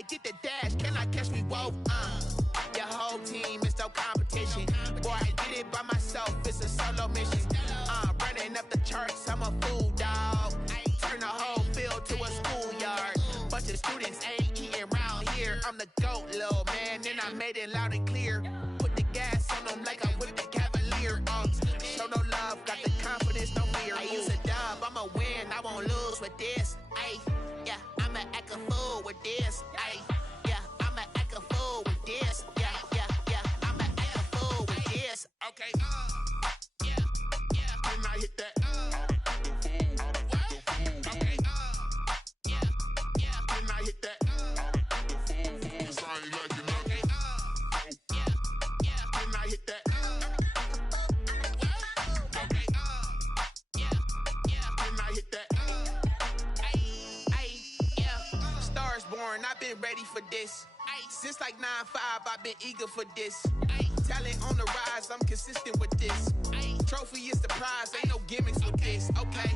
I did the dash, can I catch me? Whoa, your whole team is no competition. Boy, I did it by myself, it's a solo mission. Running up the charts, I'm a fool, dog. Turn the whole field to a schoolyard. Bunch of students ain't eating round here. I'm the GOAT, little man, and I made it loud and clear. Put the gas on them like I'm with the Cavalier. Show no love, got the confidence, no fear. I use a dub, I'ma win, I won't lose with this. Yeah, I'ma act a fool with this. Yeah, I'ma act a fool with this. Yeah, I'ma act a fool with this. Okay, yeah, can I hit that? Okay, yeah, can I hit that? Cause I ain't like it. Okay, yeah, can I hit that? Okay, yeah, can I hit that? Stars born, I've been ready for this. Since like 9-5, I've been eager for this. Talent on the rise, I'm consistent with this. Trophy is the prize, ain't no gimmicks with this. Okay,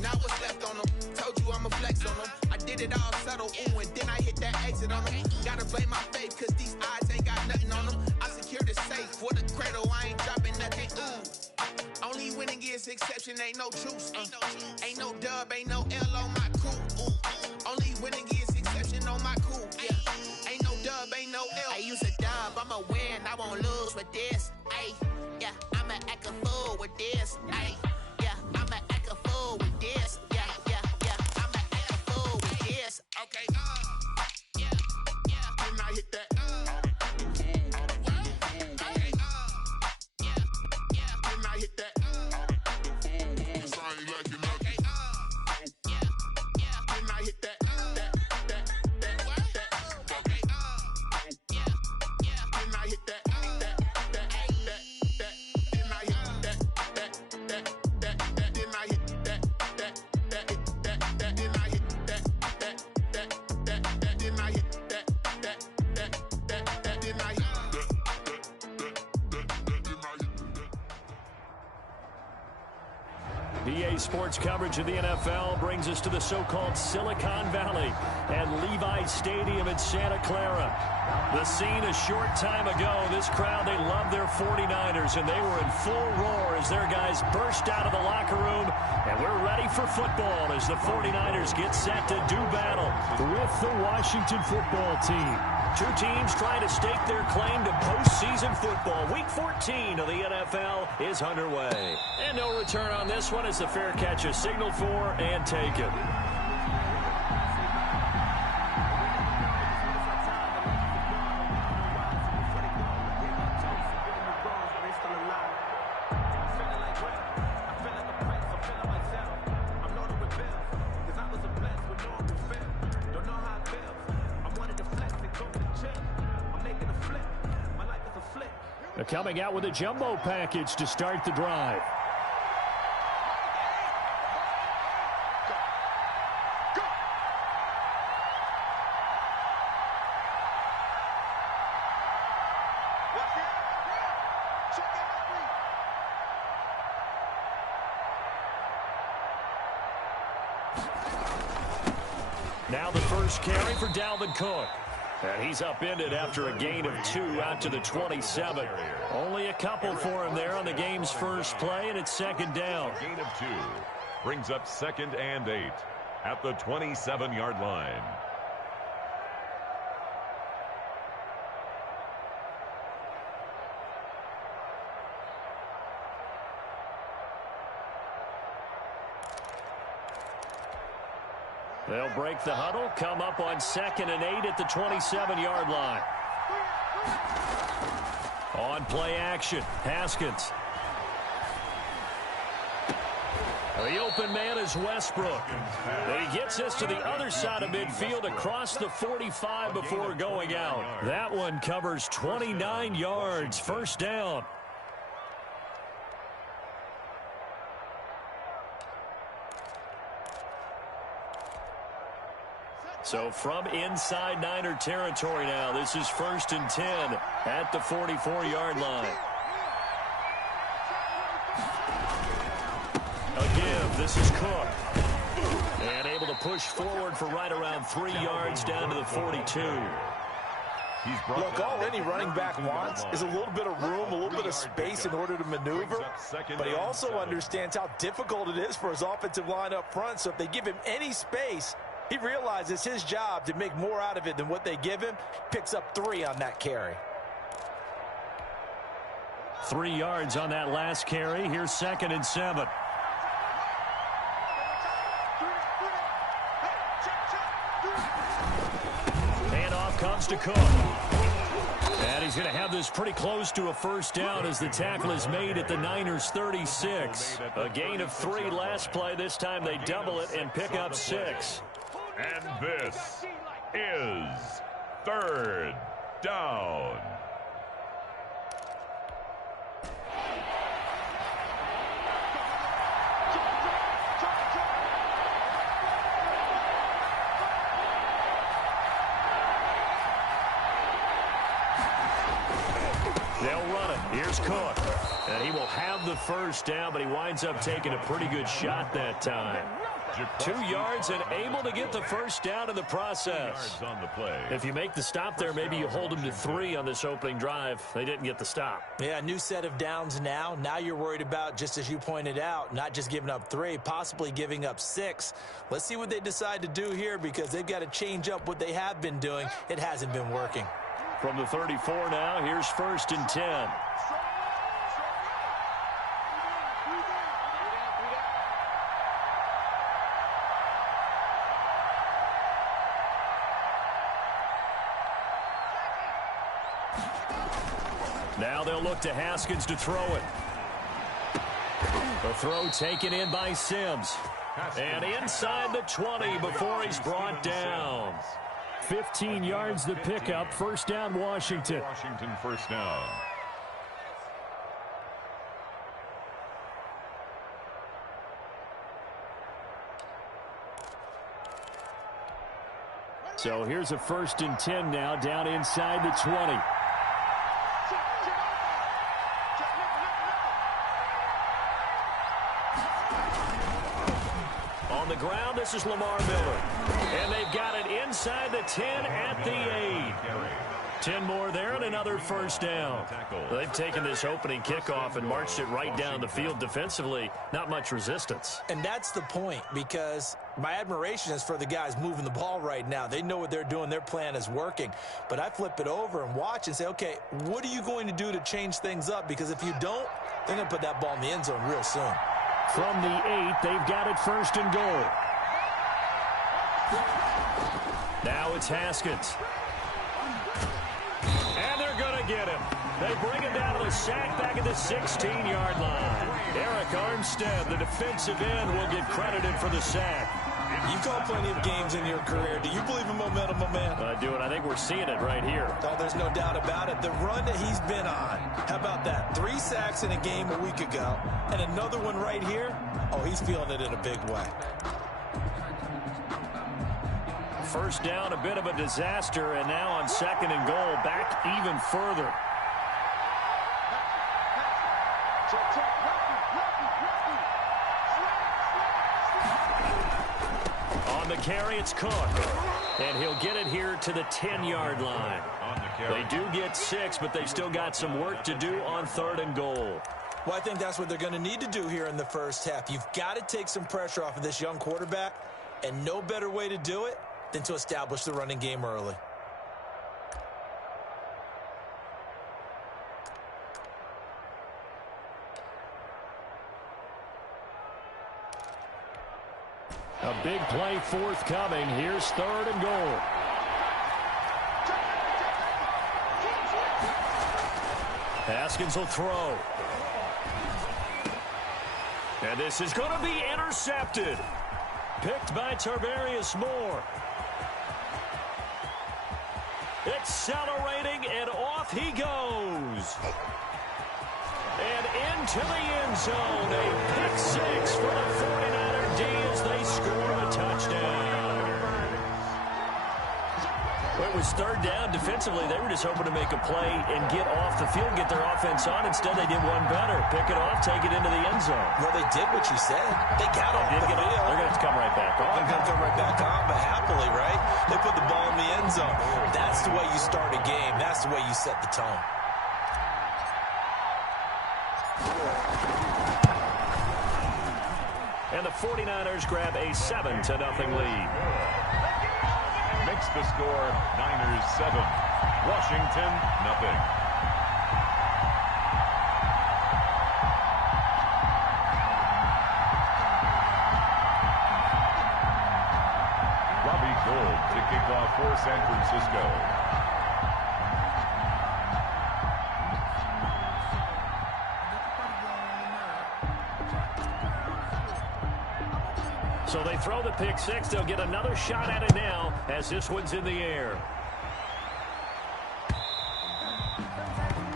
now what's left on them? Told you I'ma flex on them. I did it all subtle, ooh, and then I hit that exit on them. Gotta blame my faith, cause these odds ain't got nothing on them. I secure the safe for the cradle, I ain't dropping nothing, ooh. Only winning is exception, ain't no truce. Ain't no dub, ain't no L on my crew, ooh. Only winning is exception on my cool, yeah. Ain't no dub, ain't no L. I use a dub, I'ma win, I won't lose with this. Yeah, I'ma act a fool with this. Yeah, I'ma act a fool with this. Yeah, I'ma act a fool with this. Okay, yeah, can I hit that? Okay, yeah, can I hit that? Cause I ain't like it. Okay, yeah, can I hit that? EA Sports coverage of the NFL brings us to the so-called Silicon Valley and Levi's Stadium in Santa Clara. The scene a short time ago, this crowd, they love their 49ers, and they were in full roar as their guys burst out of the locker room, and we're ready for football as the 49ers get set to do battle with the Washington football team. Two teams trying to stake their claim to postseason football. Week 14 of the NFL is underway. And no return on this one as the fair catch is signaled for and taken. Coming out with a jumbo package to start the drive. Now the first carry for Dalvin Cook. And he's upended after a gain of 2 out to the 27. Only a couple for him there on the game's first play, and it's second down. Gain of 2 brings up 2nd and 8 at the 27-yard line. They'll break the huddle, come up on 2nd and 8 at the 27-yard line. On play action, Haskins. The open man is Westbrook. And he gets us to the other side of midfield across the 45 before going out. That one covers 29 yards, first down. So from inside Niner territory now, this is 1st and 10 at the 44-yard line. A give, this is Cook. And able to push forward for right around 3 yards down to the 42. Look, all any running back wants is a little bit of room, a little bit of space in order to maneuver, but he also understands how difficult it is for his offensive line up front, so if they give him any space, he realizes his job to make more out of it than what they give him, picks up 3 on that carry. 3 yards on that last carry. Here's 2nd and 7. Handoff comes to Cook. And he's going to have this pretty close to a first down as the tackle is made at the Niners' 36. A gain of 3 last play. This time they double it and pick up 6. And this is 3rd down. They'll run it. Here's Cook. And he will have the first down, but he winds up taking a pretty good shot that time. 2 yards and able to get the first down in the process. If you make the stop there, maybe you hold them to 3 on this opening drive. They didn't get the stop. Yeah, new set of downs now. Now you're worried about, just as you pointed out, not just giving up 3, possibly giving up 6. Let's see what they decide to do here because they've got to change up what they have been doing. It hasn't been working. From the 34 now, here's 1st and 10. Now they'll look to Haskins to throw it. The throw taken in by Sims. And inside the 20 before he's brought down. 15 yards the pickup. First down, Washington. Washington first down. So here's a 1st and 10 now down inside the 20. On the ground, this is Lamar Miller. And they've got it inside the 10 at the 8. 10 more there and another first down. They've taken this opening kickoff and marched it right down the field defensively. Not much resistance. And that's the point, because my admiration is for the guys moving the ball right now. They know what they're doing. Their plan is working. But I flip it over and watch and say, okay, what are you going to do to change things up? Because if you don't, they're going to put that ball in the end zone real soon. From the 8, they've got it 1st and goal. Now it's Haskins. And they're going to get him. They bring him down to the sack back at the 16-yard line. Eric Armstead, the defensive end, will get credited for the sack. You've called plenty of games in your career. Do you believe in momentum, my man? I do, and I think we're seeing it right here. Oh, there's no doubt about it. The run that he's been on. How about that? 3 sacks in a game a week ago, and another one right here. Oh, he's feeling it in a big way. First down, a bit of a disaster, and now on 2nd and goal, back even further. On the carry, it's Cook. And he'll get it here to the 10-yard line. They do get 6, but they've still got some work to do on 3rd and goal. Well, I think that's what they're going to need to do here in the first half. You've got to take some pressure off of this young quarterback, and no better way to do it than to establish the running game early. A big play forthcoming. Here's 3rd and goal. Haskins will throw. And this is going to be intercepted. Picked by Tarvarius Moore. Accelerating, and off he goes. And into the end zone. A pick 6 for the 49er D as they score a touchdown. Well, it was third down. Defensively, they were just hoping to make a play and get off the field, get their offense on. Instead, they did one better. Pick it off, take it into the end zone. Well, they did what you said. They got off the field. They're going to have to come right back on. They're going to come right back on, but happily, right? They put the ball in the end zone. That's the way you start a game. That's the way you set the tone. And the 49ers grab a 7-0 lead. Makes the score Niners 7, Washington 0. Robbie Gould to kick off for San Francisco. So they throw the pick six. They'll get another shot at it now as this one's in the air.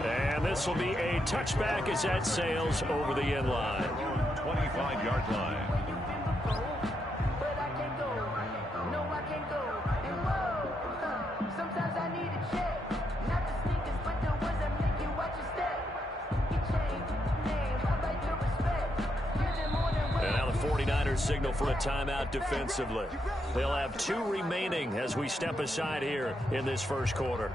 And this will be a touchback as that sails over the end line. 25-yard line. Signal for a timeout defensively. They'll have 2 remaining as we step aside here in this first quarter.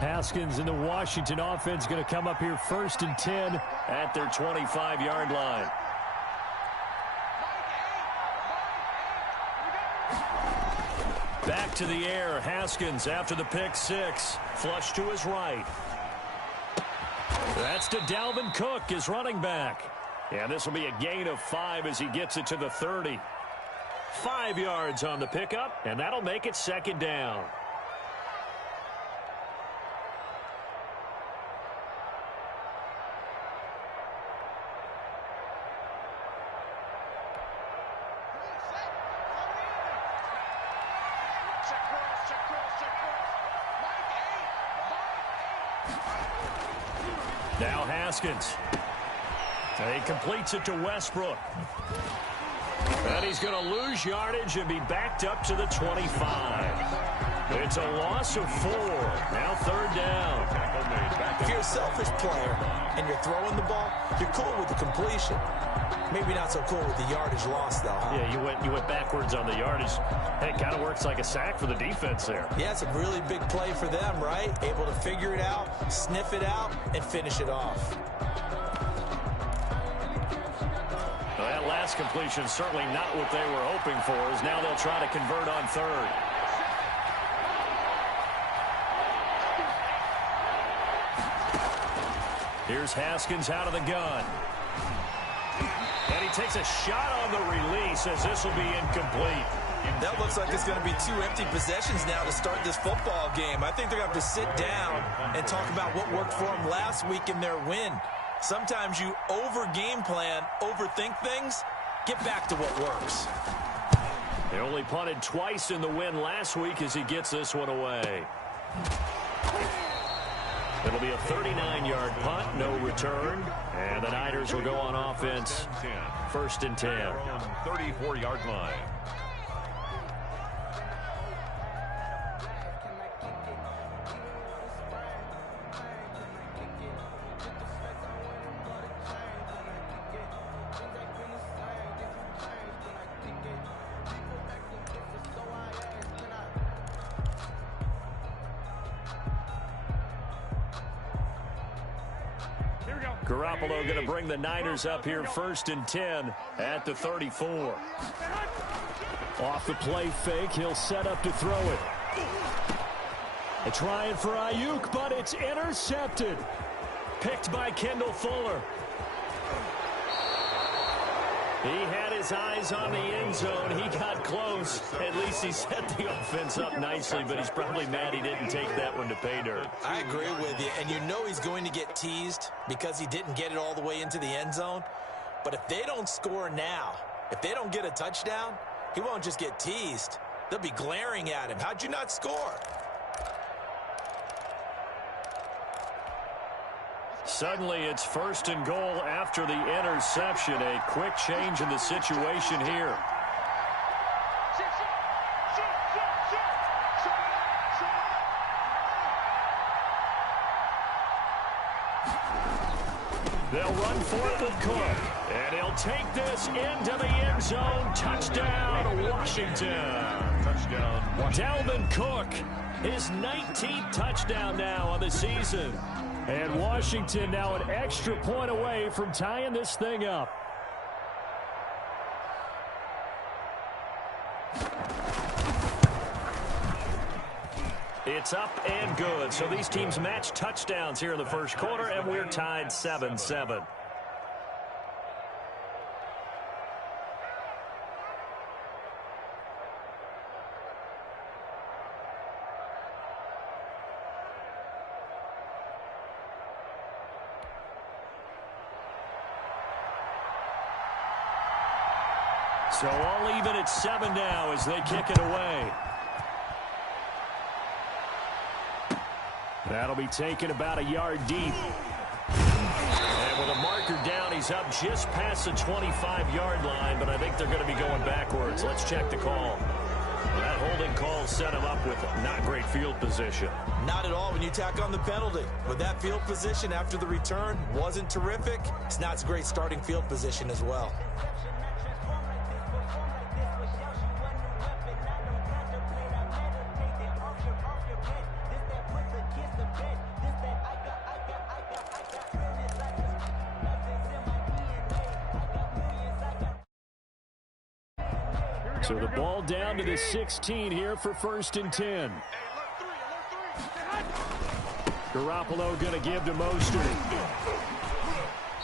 Haskins and the Washington offense going to come up here 1st and 10 at their 25-yard line. Back to the air. Haskins after the pick six. Flush to his right. That's to Dalvin Cook, his running back. And this will be a gain of 5 as he gets it to the 30. 5 yards on the pickup, and that'll make it 2nd down. Now Haskins. He completes it to Westbrook. And he's going to lose yardage and be backed up to the 25. It's a loss of 4. Now 3rd down. If you're a selfish player and you're throwing the ball, you're cool with the completion. Maybe not so cool with the yardage loss, though, huh? Yeah, you went backwards on the yardage. Hey, it kind of works like a sack for the defense there. Yeah, it's a really big play for them, right? Able to figure it out, sniff it out, and finish it off. Well, that last completion certainly not what they were hoping for, as now they'll try to convert on 3rd. Here's Haskins out of the gun. And he takes a shot on the release as this will be incomplete. That looks like it's going to be 2 empty possessions now to start this football game. I think they're going to have to sit down and talk about what worked for them last week in their win. Sometimes you over-game plan, overthink things, get back to what works. They only punted twice in the win last week as he gets this one away. It'll be a 39-yard punt, no return. And the Niners will go on offense, 1st and 10. 34-yard line. Garoppolo going to bring the Niners up here 1st and 10 at the 34. Off the play fake, he'll set up to throw it. They're trying for Ayuk, but it's intercepted. Picked by Kendall Fuller. He had his eyes on the end zone. He got close. At least he set the offense up nicely, but he's probably mad he didn't take that one to pay dirt. I agree with you, and you know he's going to get teased because he didn't get it all the way into the end zone. But if they don't score now, if they don't get a touchdown, he won't just get teased. They'll be glaring at him. How'd you not score? Suddenly, it's 1st and goal after the interception. A quick change in the situation here. They'll run for it with Cook. And he'll take this into the end zone. Touchdown, Washington. Touchdown, Washington. Dalvin Cook, his 19th touchdown now on the season. And Washington now an extra point away from tying this thing up. It's up and good. So these teams match touchdowns here in the first quarter, and we're tied 7-7. So all even at 7 now as they kick it away. That'll be taken about a yard deep. And with a marker down, he's up just past the 25-yard line, but I think they're going to be going backwards. Let's check the call. That holding call set him up with not great field position. Not at all when you tack on the penalty. But that field position after the return wasn't terrific. It's not a great starting field position as well. So the ball down to the 16 here for 1st and 10. Garoppolo going to give to Mostert.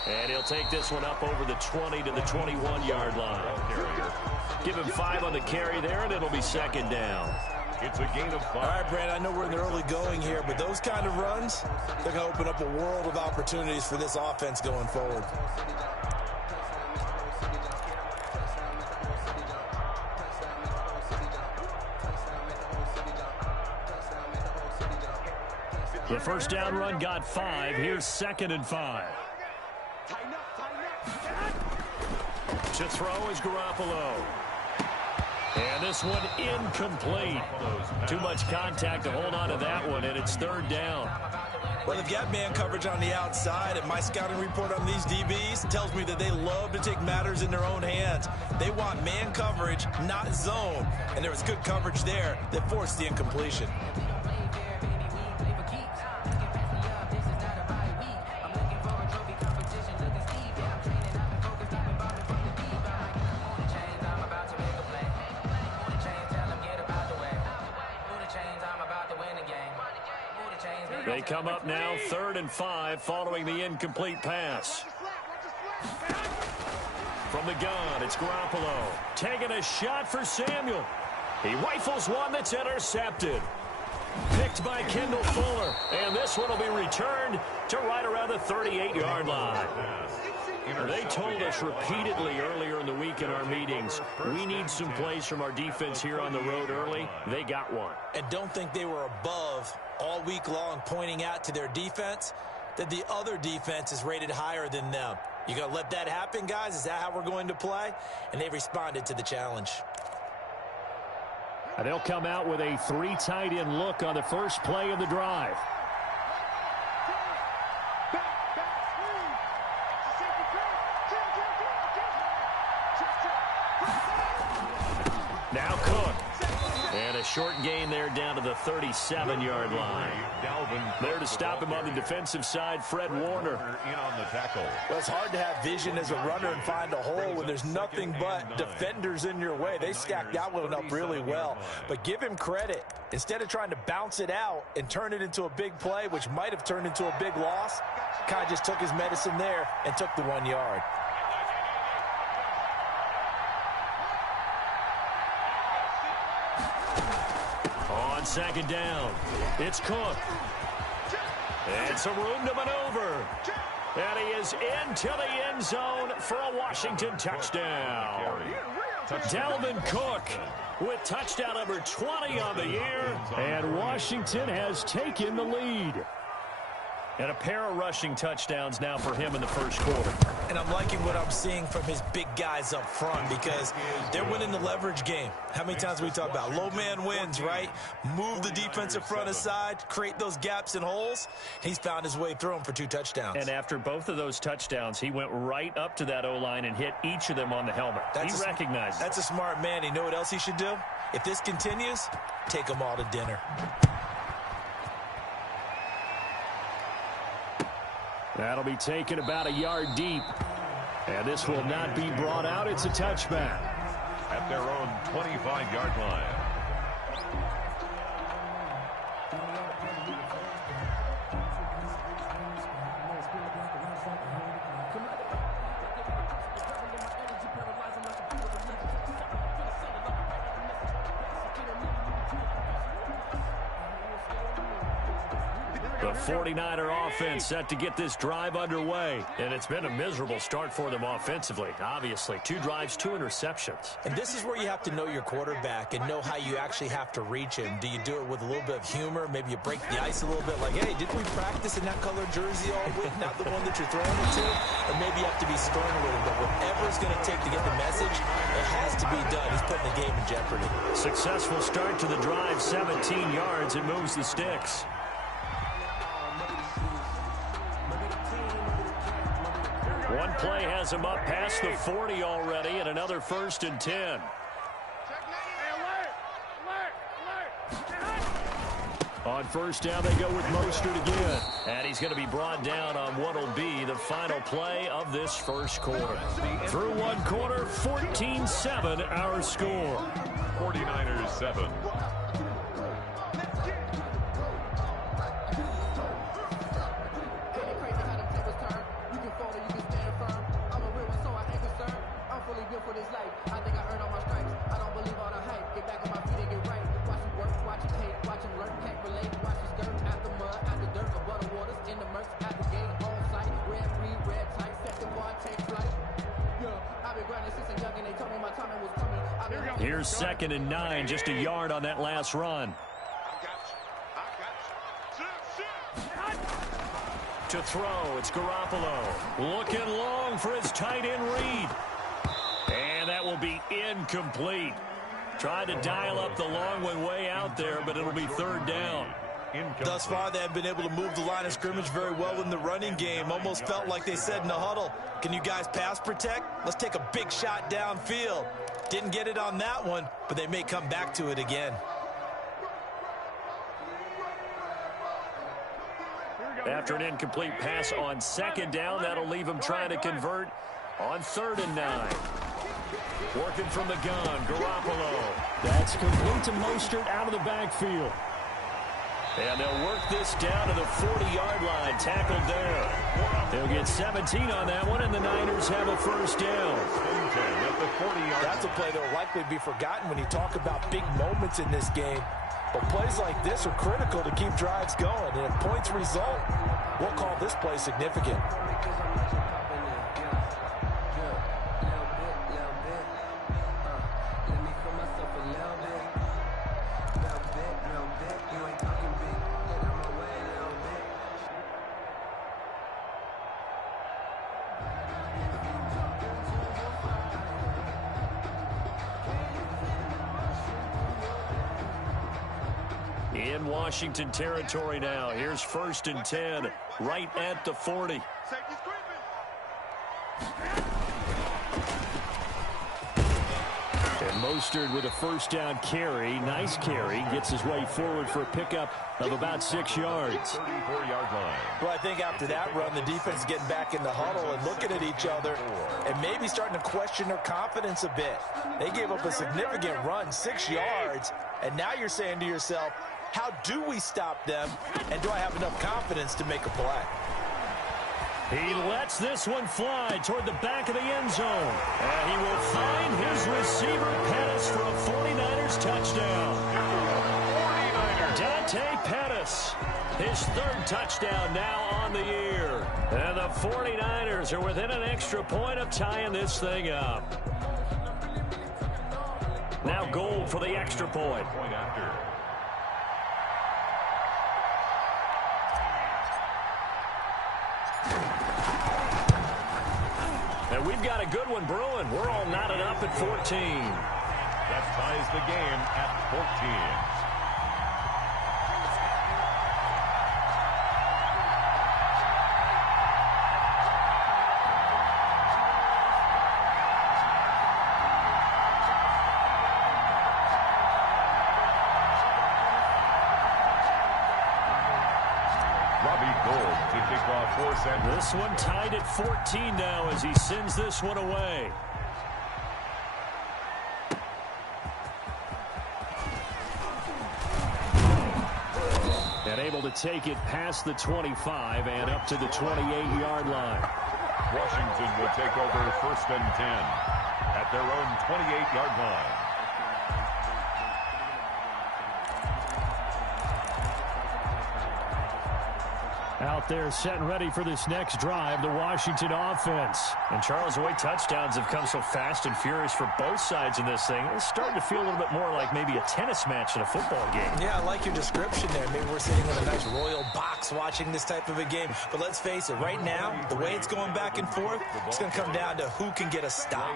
And he'll take this one up over the 20 to the 21-yard line. Give him 5 on the carry there, and it'll be 2nd down. It's a gain of 5. All right, Brandon, I know we're in the early going here, but those kind of runs, they're going to open up a world of opportunities for this offense going forward. The first down run got 5. Here's 2nd and 5. To throw is Garoppolo. And this one incomplete. Too much contact to hold on to that one, and it's 3rd down. Well, they've got man coverage on the outside, and my scouting report on these DBs tells me that they love to take matters in their own hands. They want man coverage, not zone. And there was good coverage there that forced the incompletion. They come up now 3rd and 5 following the incomplete pass. From the gun, it's Garoppolo. Taking a shot for Samuel. He rifles one that's intercepted. Picked by Kendall Fuller. And this one will be returned to right around the 38-yard line. They told us repeatedly earlier in the week in our meetings, we need some plays from our defense here on the road early. They got one. And don't think they were above all week long pointing out to their defense that the other defense is rated higher than them. You going to let that happen, guys? Is that how we're going to play? And they responded to the challenge. And they'll come out with a 3 tight end look on the first play of the drive. Now Cook. And a short gain there down to the 37-yard line. There to stop him on the defensive side, Fred Warner. In on the tackle. Well, it's hard to have vision as a runner and find a hole when there's nothing but defenders in your way. They stacked that one up really well. But give him credit. Instead of trying to bounce it out and turn it into a big play, which might have turned into a big loss, kind of just took his medicine there and took the 1 yard. On 2nd down, it's Cook. And some room to maneuver. And he is into the end zone for a Washington touchdown. Dalvin Cook with touchdown number 20 on the year. And Washington has taken the lead. And a pair of rushing touchdowns now for him in the first quarter. And I'm liking what I'm seeing from his big guys up front because they're winning the leverage game. How many times we talk about low man wins, right? Move the defensive front aside, create those gaps and holes. He's found his way through them for 2 touchdowns. And after both of those touchdowns, he went right up to that O-line and hit each of them on the helmet. He recognized it. That's a smart man. You know what else he should do? If this continues, take them all to dinner. That'll be taken about a yard deep. And this will not be brought out. It's a touchback. At their own 25-yard line. The 49er offense set to get this drive underway. And it's been a miserable start for them offensively. Obviously, 2 drives, 2 interceptions. And this is where you have to know your quarterback and know how you actually have to reach him. Do you do it with a little bit of humor? Maybe you break the ice a little bit like, hey, didn't we practice in that color jersey all week? Not the one that you're throwing it to? Or maybe you have to be stern a little bit. Whatever it's going to take to get the message, it has to be done. He's putting the game in jeopardy. Successful start to the drive, 17 yards. It moves the sticks. One play has him up past the 40 already, and another 1st and 10. On first down, they go with Mostert again. And he's going to be brought down on what will be the final play of this first quarter. Through one quarter, 14-7 our score. 49ers 7. Here's 2nd and 9, just a yard on that last run. To throw, it's Garoppolo. Looking long for his tight end read. And that will be incomplete. Tried to dial up the long one way out there, but it'll be 3rd down. Thus far, they have been able to move the line of scrimmage very well in the running game. Almost felt like they said in the huddle, can you guys pass protect? Let's take a big shot downfield. Didn't get it on that one, but they may come back to it again. After an incomplete pass on 2nd down, that'll leave him trying to convert on 3rd and 9. Working from the gun, Garoppolo. That's complete to Mostert out of the backfield. And they'll work this down to the 40-yard line, tackled there. They'll get 17 on that one, and the Niners have a 1st down. That's a play that will likely be forgotten when you talk about big moments in this game. But plays like this are critical to keep drives going. And if points result, we'll call this play significant. In Washington territory now. Here's 1st and 10, right at the 40. And Mostert with a 1st down carry. Nice carry. Gets his way forward for a pickup of about 6 yards. 34-yard line. Well, I think after that run, the defense is getting back in the huddle and looking at each other and maybe starting to question their confidence a bit. They gave up a significant run, 6 yards, and now you're saying to yourself, how do we stop them, and do I have enough confidence to make a play? He lets this one fly toward the back of the end zone. And he will find his receiver, Pettis, for a 49ers touchdown. Dante Pettis, his 3rd touchdown now on the year. And the 49ers are within an extra point of tying this thing up. Now goal for the extra point. Point after. And we've got a good one brewing. We're all knotted up at 14. That ties the game at 14. This one tied at 14 now as he sends this one away. And able to take it past the 25 and up to the 28-yard line. Washington will take over 1st and 10 at their own 28-yard line. Out there set and ready for this next drive, the Washington offense. And Charles, the way touchdowns have come so fast and furious for both sides in this thing, it's starting to feel a little bit more like maybe a tennis match in a football game. Yeah, I like your description there. Maybe we're sitting in a nice royal box watching this type of a game. But let's face it, right now, the way it's going back and forth, it's going to come down to who can get a stop.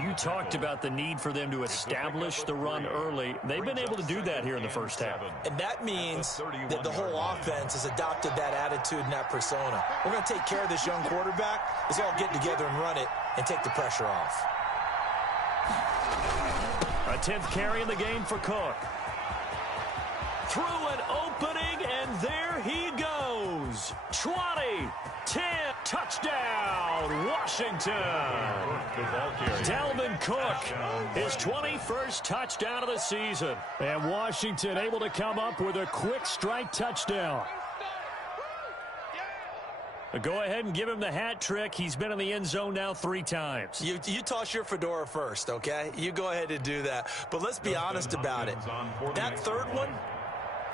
You talked about the need for them to establish the run early. They've been able to do that here in the first half. And that means that the whole offense has adopted that attitude and that persona. We're going to take care of this young quarterback. Let's all get together and run it and take the pressure off. A 10th carry in the game for Cook. Through an opening, and there he goes. 20, 10, touchdown, Washington. Dalvin Cook, his 21st touchdown of the season. And Washington able to come up with a quick strike touchdown. Go ahead and give him the hat trick. He's been in the end zone now 3 times. You toss your fedora first, okay? You go ahead and do that. But let's be honest about it. That third one,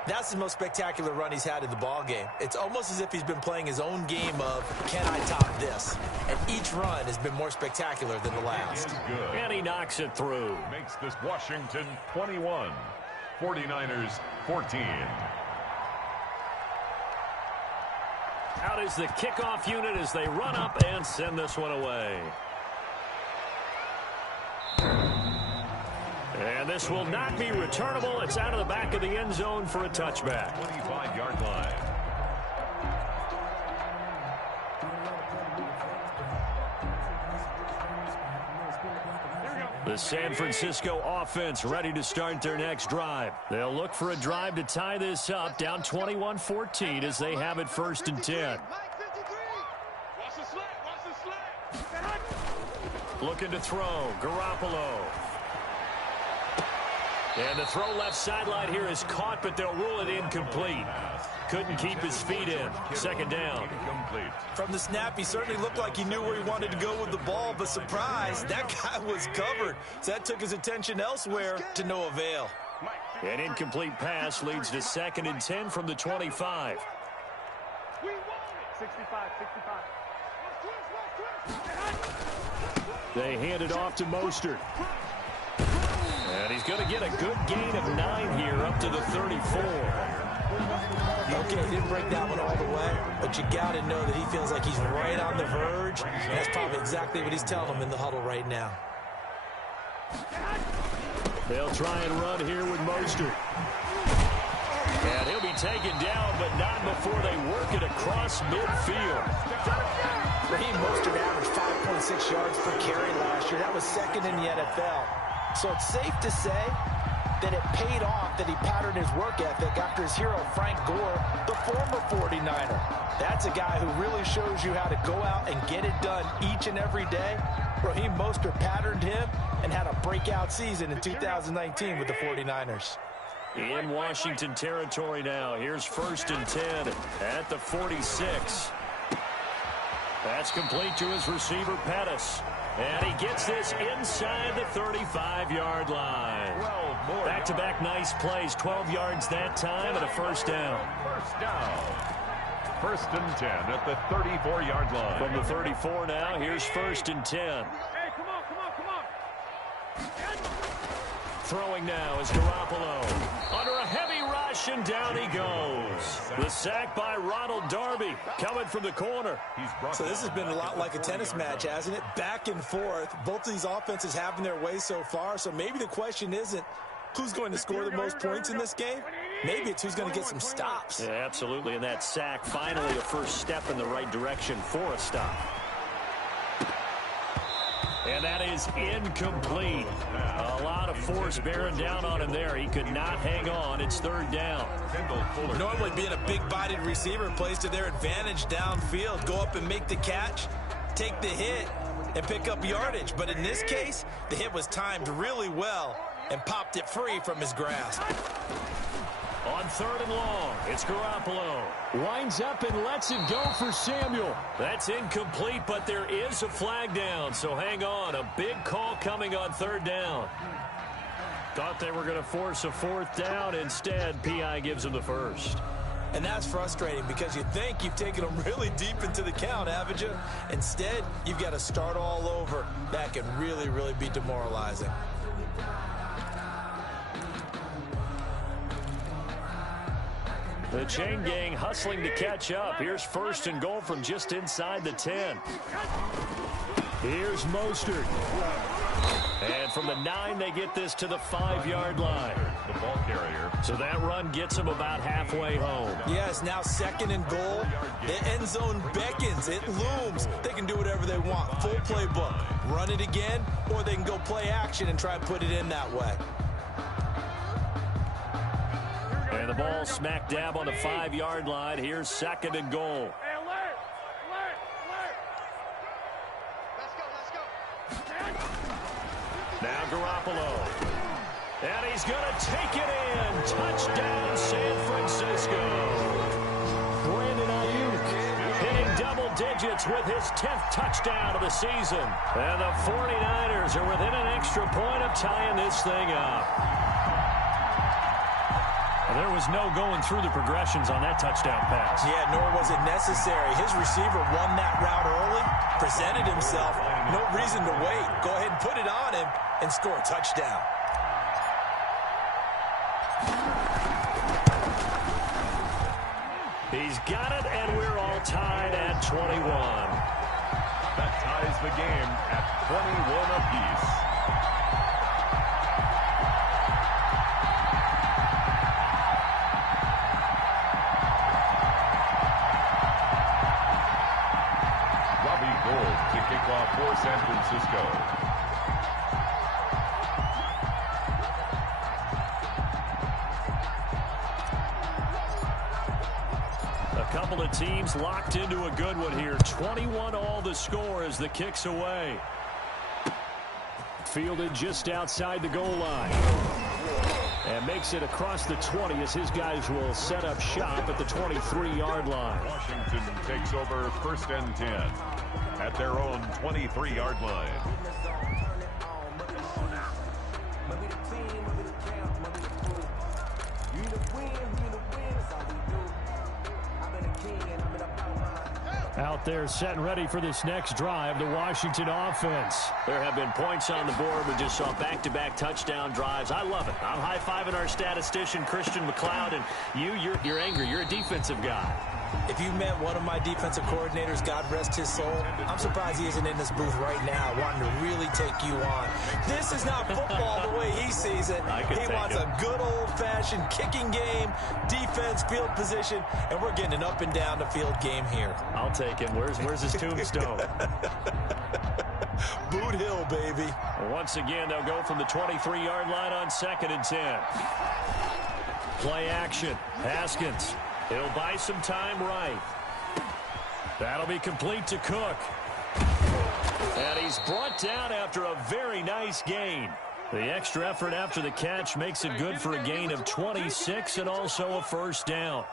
that's the most spectacular run he's had in the ball game. It's almost as if he's been playing his own game of, can I top this? And each run has been more spectacular than the last. And he knocks it through. Makes this Washington 21, 49ers 14. Out is the kickoff unit as they run up and send this one away. And this will not be returnable. It's out of the back of the end zone for a touchback. 25-yard line. The San Francisco offense ready to start their next drive. They'll look for a drive to tie this up, down 21-14 as they have it 1st and 10. Looking to throw, Garoppolo. And the throw left sideline here is caught, but they'll rule it incomplete. Couldn't keep his feet in. 2nd down. From the snap, he certainly looked like he knew where he wanted to go with the ball, but surprise, that guy was covered. So that took his attention elsewhere to no avail. An incomplete pass leads to 2nd and 10 from the 25. 65. They hand it off to Mostert. And he's going to get a good gain of 9 here up to the 34. Okay, he didn't break that one all the way, but you got to know that he feels like he's right on the verge, and that's probably exactly what he's telling him in the huddle right now. They'll try and run here with Mostert. And he'll be taken down, but not before they work it across midfield. Raheem Mostert averaged 5.6 yards per carry last year. That was 2nd in the NFL. So it's safe to say that it paid off that he patterned his work ethic after his hero, Frank Gore, the former 49er. That's a guy who really shows you how to go out and get it done each and every day. Raheem Mostert patterned him and had a breakout season in 2019 with the 49ers. In Washington territory now. Here's 1st and 10 at the 46. That's complete to his receiver, Pettis. And he gets this inside the 35-yard line. Back-to-back nice plays. 12 yards that time and a 1st down. 1st and 10 at the 34-yard line. From the 34 now, here's 1st and 10. Hey, come on. Throwing now is Garoppolo. Under a heavy rush. rush, and down he goes. The sack by Ronald Darby coming from the corner. So this has been a lot like a tennis match, hasn't it? Back and forth. Both of these offenses having their way so far. So maybe the question isn't who's going to score the most points in this game. Maybe it's who's going to get some stops. Yeah, absolutely. And that sack, finally a first step in the right direction for a stop. And that is incomplete. A lot of force bearing down on him there. He could not hang on. It's third down. Normally being a big-bodied receiver plays to their advantage downfield. Go up and make the catch, take the hit, and pick up yardage. But in this case, the hit was timed really well and popped it free from his grasp. On third and long, it's Garoppolo. Winds up and lets it go for Samuel. That's incomplete, but there is a flag down, so hang on. A big call coming on third down. Thought they were going to force a fourth down. Instead, P.I. gives them the first. And that's frustrating because you think you've taken them really deep into the count, haven't you? Instead, you've got to start all over. That can really, really be demoralizing. The chain gang hustling to catch up. Here's first and goal from just inside the 10. Here's Mostert. And from the 9, they get this to the 5-yard line. The ball carrier. So that run gets them about halfway home. Yes, now second and goal. The end zone beckons. It looms. They can do whatever they want. Full playbook. Run it again, or they can go play action and try and put it in that way. And the ball smack dab on the 5-yard line. Here's second and goal. Hey, alert! Let's go! Now Garoppolo. And he's going to take it in. Touchdown, San Francisco. Brandon Ayuk hitting double digits with his 10th touchdown of the season. And the 49ers are within an extra point of tying this thing up. There was no going through the progressions on that touchdown pass. Yeah, nor was it necessary. His receiver won that route early, presented himself. No reason to wait. Go ahead and put it on him and score a touchdown. He's got it, and we're all tied at 21. That ties the game at 21 apiece. To kick off for San Francisco. A couple of teams locked into a good one here. 21 all the score as the kick's away. Fielded just outside the goal line. And makes it across the 20 as his guys will set up shop at the 23-yard line. Washington takes over first and 10 at their own 23-yard line. Out there set and ready for this next drive, the Washington offense. There have been points on the board. We just saw back-to-back touchdown drives. I love it. I'm high-fiving our statistician, Christian McLeod, and you're angry. You're a defensive guy. If you met one of my defensive coordinators, God rest his soul, I'm surprised he isn't in this booth right now wanting to really take you on. This is not football the way he sees it. He wants a good old-fashioned kicking game, defense, field position, and we're getting an up-and-down-the-field game here. I'll take him. Where's his tombstone? Boot Hill, baby. Once again, they'll go from the 23-yard line on second and 10. Play action. Haskins. He'll buy some time right. That'll be complete to Cook. And he's brought down after a very nice gain. The extra effort after the catch makes it good for a gain of 26 and also a first down.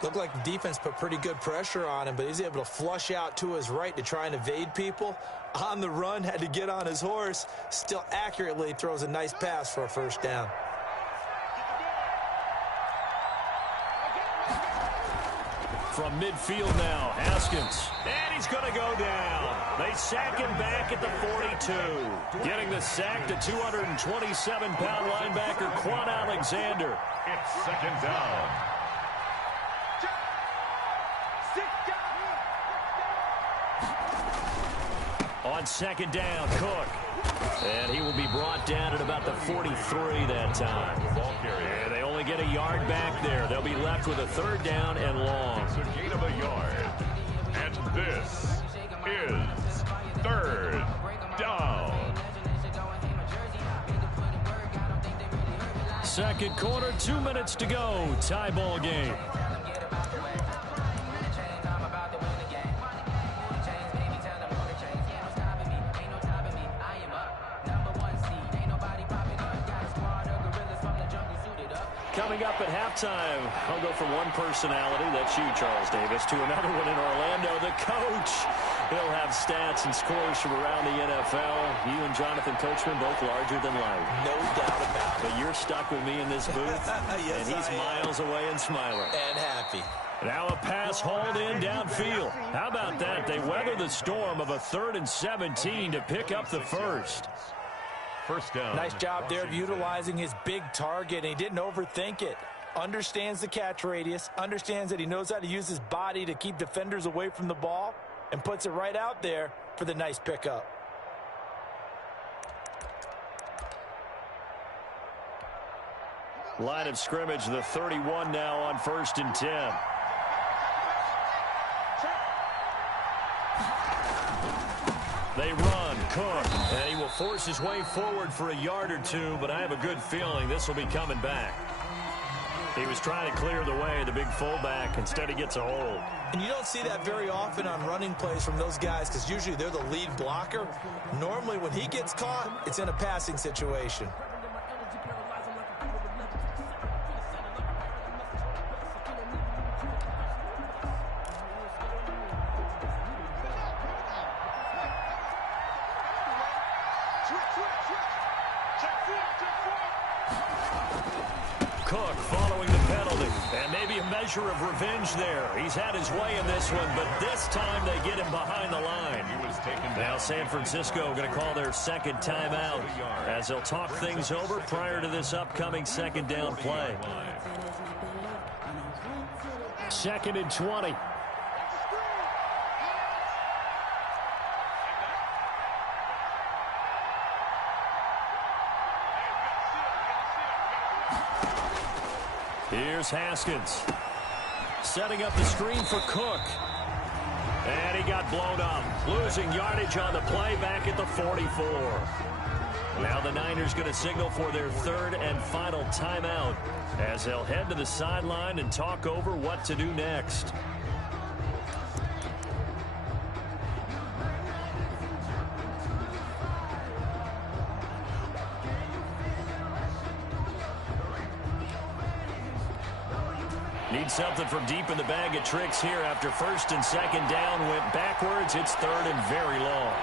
Looked like the defense put pretty good pressure on him, but he's able to flush out to his right to try and evade people. On the run, had to get on his horse. Still accurately throws a nice pass for a first down. From midfield now, Haskins. And he's going to go down. They sack him back at the 42. Getting the sack to 227-pound linebacker Quan Alexander. It's second down. On second down, Cook. And he will be brought down at about the 43 that time. And they only get a yard back there. They'll be left with a third down and long. It's a gain of a yard. And this is third down. Second quarter, 2 minutes to go. Tie ball game. Coming up at halftime, I'll go from one personality, that's you, Charles Davis, to another one in Orlando, the coach. He'll have stats and scores from around the NFL. You and Jonathan Coachman, both larger than life. No doubt about it. But you're stuck with me in this booth, yes, and he's miles away and smiling. And happy. Now a pass hauled in downfield. How about that? They weather the storm of a 3rd and 17 to pick up the first. First down. Nice job there of utilizing his big target, and he didn't overthink it. Understands the catch radius, understands that he knows how to use his body to keep defenders away from the ball, and puts it right out there for the nice pickup. Line of scrimmage, the 31 now on 1st and 10. They run, Cook, and he will force his way forward for a yard or two, but I have a good feeling this will be coming back. He was trying to clear the way, the big fullback, instead he gets a hold. And you don't see that very often on running plays from those guys because usually they're the lead blocker. Normally when he gets caught, it's in a passing situation. Cook following the penalty, and maybe a measure of revenge there. He's had his way in this one, but this time they get him behind the line. Now San Francisco going to call their second timeout as they'll talk things over prior to this upcoming second down play. 2nd and 20. Here's Haskins. Setting up the screen for Cook. And he got blown up. Losing yardage on the play back at the 44. Now the Niners going to signal for their 3rd and final timeout as they'll head to the sideline and talk over what to do next. Need something from deep in the bag of tricks here after 1st and 2nd down went backwards. It's 3rd and very long.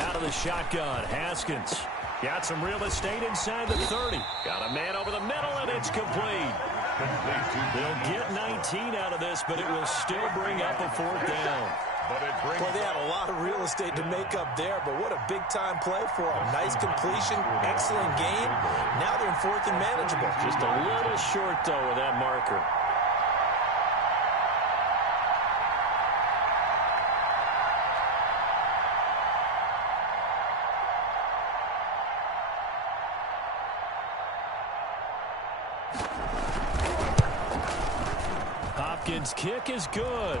Out of the shotgun, Haskins. Got some real estate inside the 30. Got a man over the middle, and it's complete. They'll get 19 out of this, but it will still bring up a 4th down. Boy, they had a lot of real estate to make up there, but what a big-time play for them. Nice completion, excellent game. Now they're in 4th and manageable. Just a little short, though, with that marker. Hopkins' kick is good.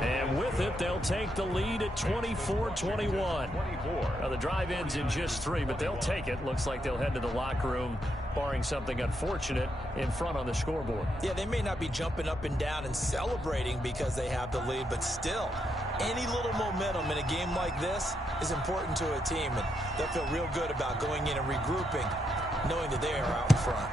And with it, they'll take the lead at 24-21. Now, the drive ends in just 3, but they'll take it. Looks like they'll head to the locker room, barring something unfortunate, in front on the scoreboard. Yeah, they may not be jumping up and down and celebrating because they have the lead, but still, any little momentum in a game like this is important to a team, and they'll feel real good about going in and regrouping, knowing that they are out in front.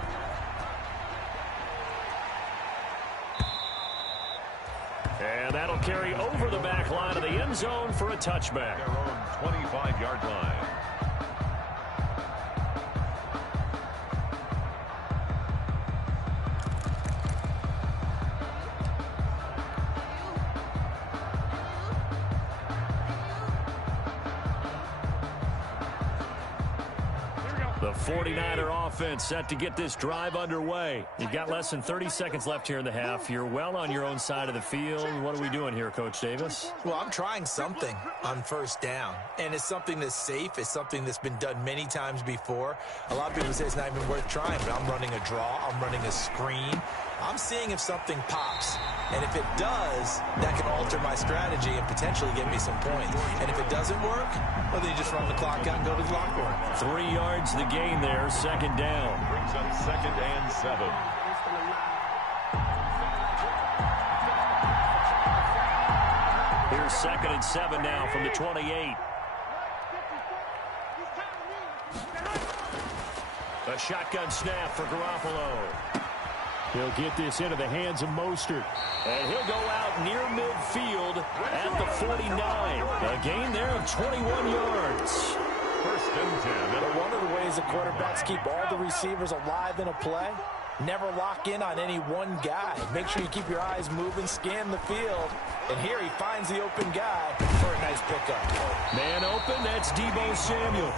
And that'll carry over the back line of the end zone for a touchback. Their own 25-yard line. The 49er offense set to get this drive underway. You've got less than 30 seconds left here in the half. You're well on your own side of the field. What are we doing here, Coach Davis? Well, I'm trying something on first down, and it's something that's safe. It's something that's been done many times before. A lot of people say it's not even worth trying, but I'm running a draw. I'm running a screen. I'm seeing if something pops. And if it does, that can alter my strategy and potentially get me some points. And if it doesn't work, well, then you just run the clock out and go to the locker room. 3 yards the gain there, second down. Brings up 2nd and 7. Here's 2nd and 7 now from the 28. A shotgun snap for Garoppolo. He'll get this into the hands of Mostert. And he'll go out near midfield at the 49. A gain there of 21 yards. 1st and 10. But one of the ways the quarterbacks keep all the receivers alive in a play, never lock in on any one guy. Make sure you keep your eyes moving, scan the field. And here he finds the open guy for a nice pickup. Man open, that's Deebo Samuel.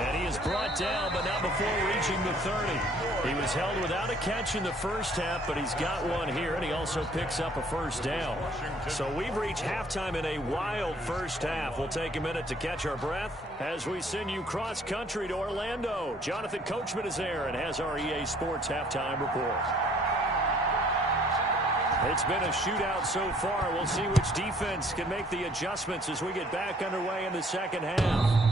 And he is brought down, but not before reaching the 30. He was held without a catch in the first half, but he's got one here, and he also picks up a first down. So we've reached halftime in a wild first half. We'll take a minute to catch our breath as we send you cross-country to Orlando. Jonathan Coachman is there and has our EA Sports halftime report. It's been a shootout so far. We'll see which defense can make the adjustments as we get back underway in the second half.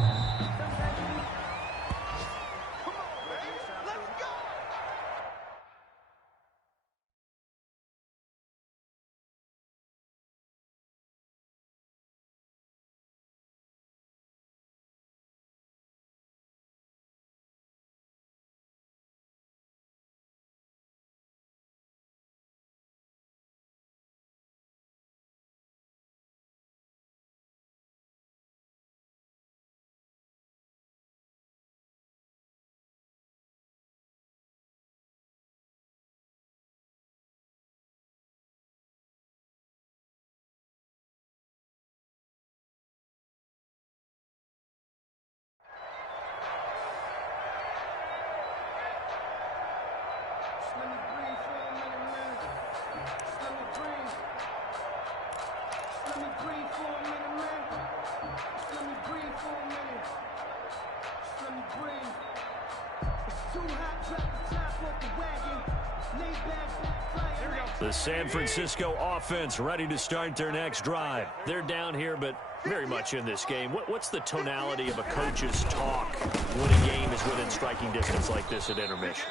The San Francisco offense ready to start their next drive. They're down here, but very much in this game. What's the tonality of a coach's talk when a game is within striking distance like this at intermission?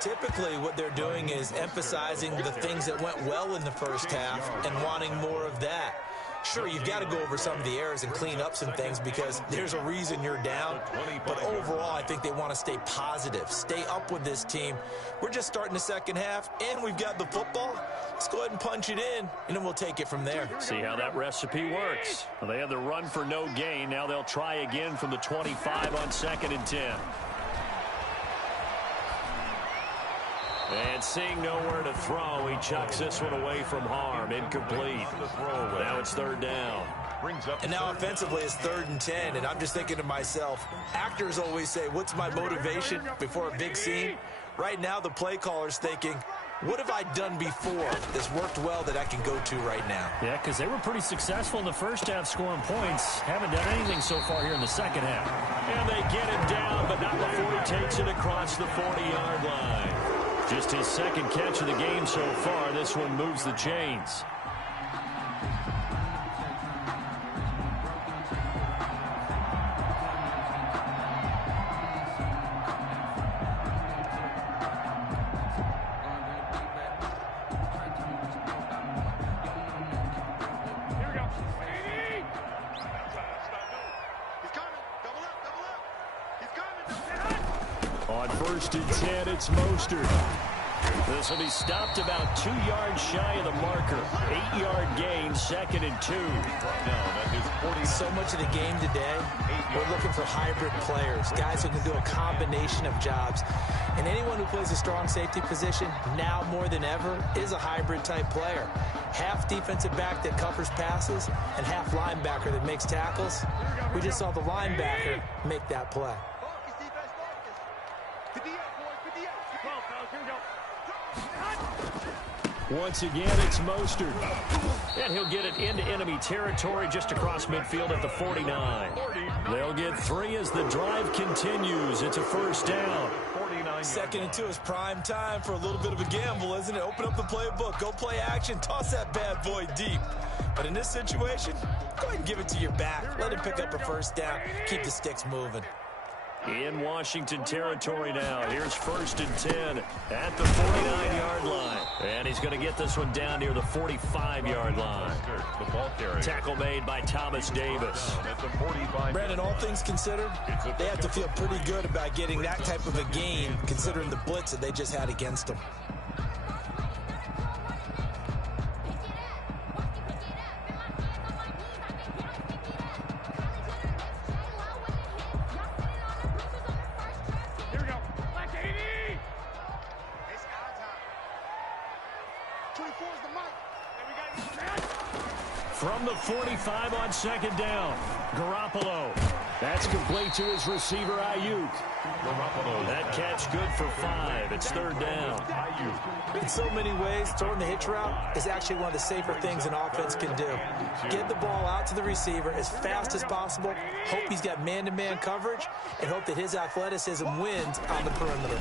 Typically, what they're doing is emphasizing the things that went well in the first half and wanting more of that. Sure, you've got to go over some of the errors and clean up some things because there's a reason you're down. But overall, I think they want to stay positive, stay up with this team. We're just starting the second half, and we've got the football. Let's go ahead and punch it in, and then we'll take it from there. See how that recipe works. Well, they had the run for no gain. Now they'll try again from the 25 on 2nd and 10. And seeing nowhere to throw, he chucks this one away from harm. Incomplete. Now it's 3rd down. And now offensively it's 3rd and 10, and I'm just thinking to myself, actors always say, what's my motivation before a big scene? Right now the play caller's thinking, what have I done before that's worked well that I can go to right now? Yeah, because they were pretty successful in the first half scoring points. Haven't done anything so far here in the second half. And they get him down, but not before he takes it across the 40-yard line. Just his second catch of the game so far. This one moves the chains. On 1st and 10, it's Mostert. This will be stopped about 2 yards shy of the marker. 8-yard gain, 2nd and 2. So much of the game today, we're looking for hybrid players, guys who can do a combination of jobs. And anyone who plays a strong safety position, now more than ever, is a hybrid type player. Half defensive back that covers passes and half linebacker that makes tackles. We just saw the linebacker make that play. Once again, it's Mostert. And he'll get it into enemy territory just across midfield at the 49. They'll get 3 as the drive continues. It's a first down. 2nd and 2 is prime time for a little bit of a gamble, isn't it? Open up the playbook, go play action, toss that bad boy deep. But in this situation, go ahead and give it to your back. Let him pick up a first down. Keep the sticks moving. In Washington territory now. Here's 1st and 10 at the 49-yard line. And he's going to get this one down near the 45-yard line. Tackle made by Thomas Davis. Brandon, all things considered, they have to feel pretty good about getting that type of a gain, considering the blitz that they just had against them. From the 45 on 2nd down, Garoppolo. That's complete to his receiver, Ayuk. That catch good for 5. It's 3rd down. In so many ways, throwing the hitch route is actually one of the safer things an offense can do. Get the ball out to the receiver as fast as possible, hope he's got man-to-man coverage, and hope that his athleticism wins on the perimeter.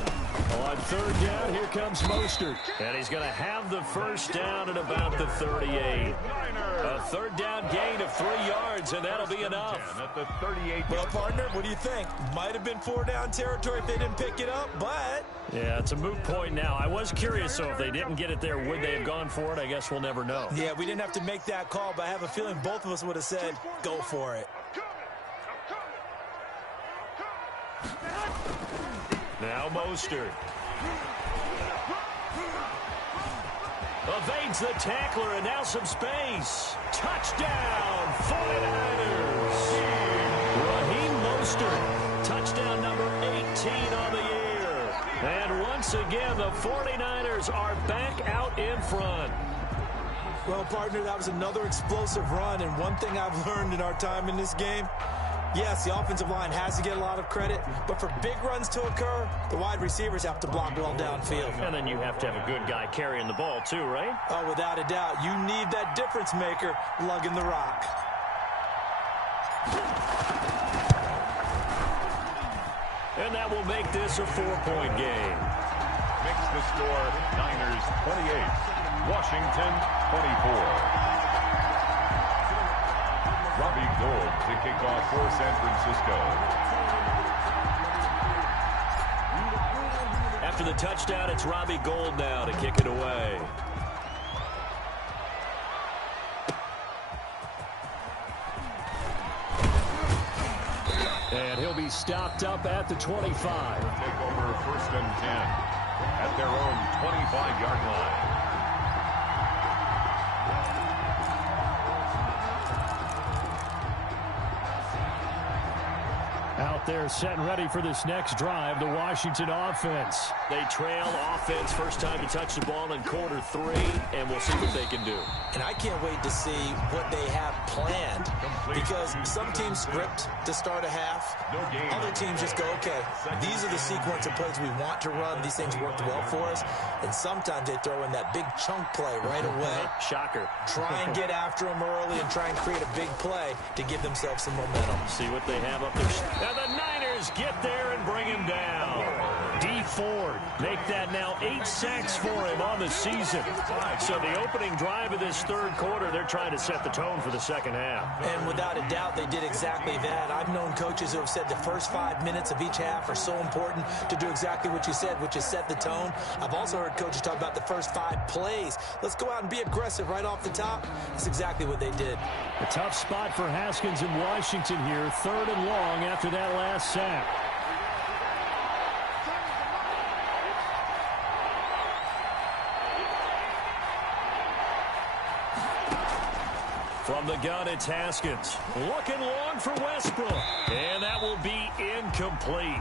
On 3rd down, here comes Mostert. And he's going to have the first down at about the 38. A 3rd down gain of 3 yards, and that'll be enough. At the 38. Well, partner, what do you think? Might have been 4 down territory if they didn't pick it up, but... Yeah, it's a moot point now. I was curious, so if they didn't get it there, would they have gone for it? I guess we'll never know. Yeah, we didn't have to make that call, but I have a feeling both of us would have said, go for it. Now Mostert. Evades the tackler, and now some space. Touchdown, 49ers. Raheem Mostert, touchdown number 18 on the year. And once again, the 49ers are back out in front. Well, partner, that was another explosive run, and one thing I've learned in our time in this game, yes, the offensive line has to get a lot of credit, but for big runs to occur, the wide receivers have to block well downfield. And then you have to have a good guy carrying the ball too, right? Oh, without a doubt. You need that difference maker lugging the rock. And that will make this a 4-point game. Makes the score Niners 28, Washington 24. Robbie Gould to kick off for San Francisco. After the touchdown, it's Robbie Gould now to kick it away. And he'll be stopped up at the 25. Take over 1st and 10 at their own 25-yard line. Out there set and ready for this next drive, the Washington offense. They trail offense, first time to touch the ball in quarter 3, and we'll see what they can do. And I can't wait to see what they have planned, because some teams script to start a half. Other teams just go, okay, these are the sequence of plays we want to run. These things worked well for us. And sometimes they throw in that big chunk play right away. Shocker. Try and get after them early and try and create a big play to give themselves some momentum. See what they have up there. And the Niners get there and bring him down. D. Ford make that now 8 sacks for him on the season. So the opening drive of this 3rd quarter, they're trying to set the tone for the 2nd half. And without a doubt, they did exactly that. I've known coaches who have said the first 5 minutes of each half are so important to do exactly what you said, which is set the tone. I've also heard coaches talk about the first 5 plays. Let's go out and be aggressive right off the top. That's exactly what they did. A tough spot for Haskins in Washington here. 3rd and long after that last sack. From the gun, it's Haskins. Looking long for Westbrook. And that will be incomplete.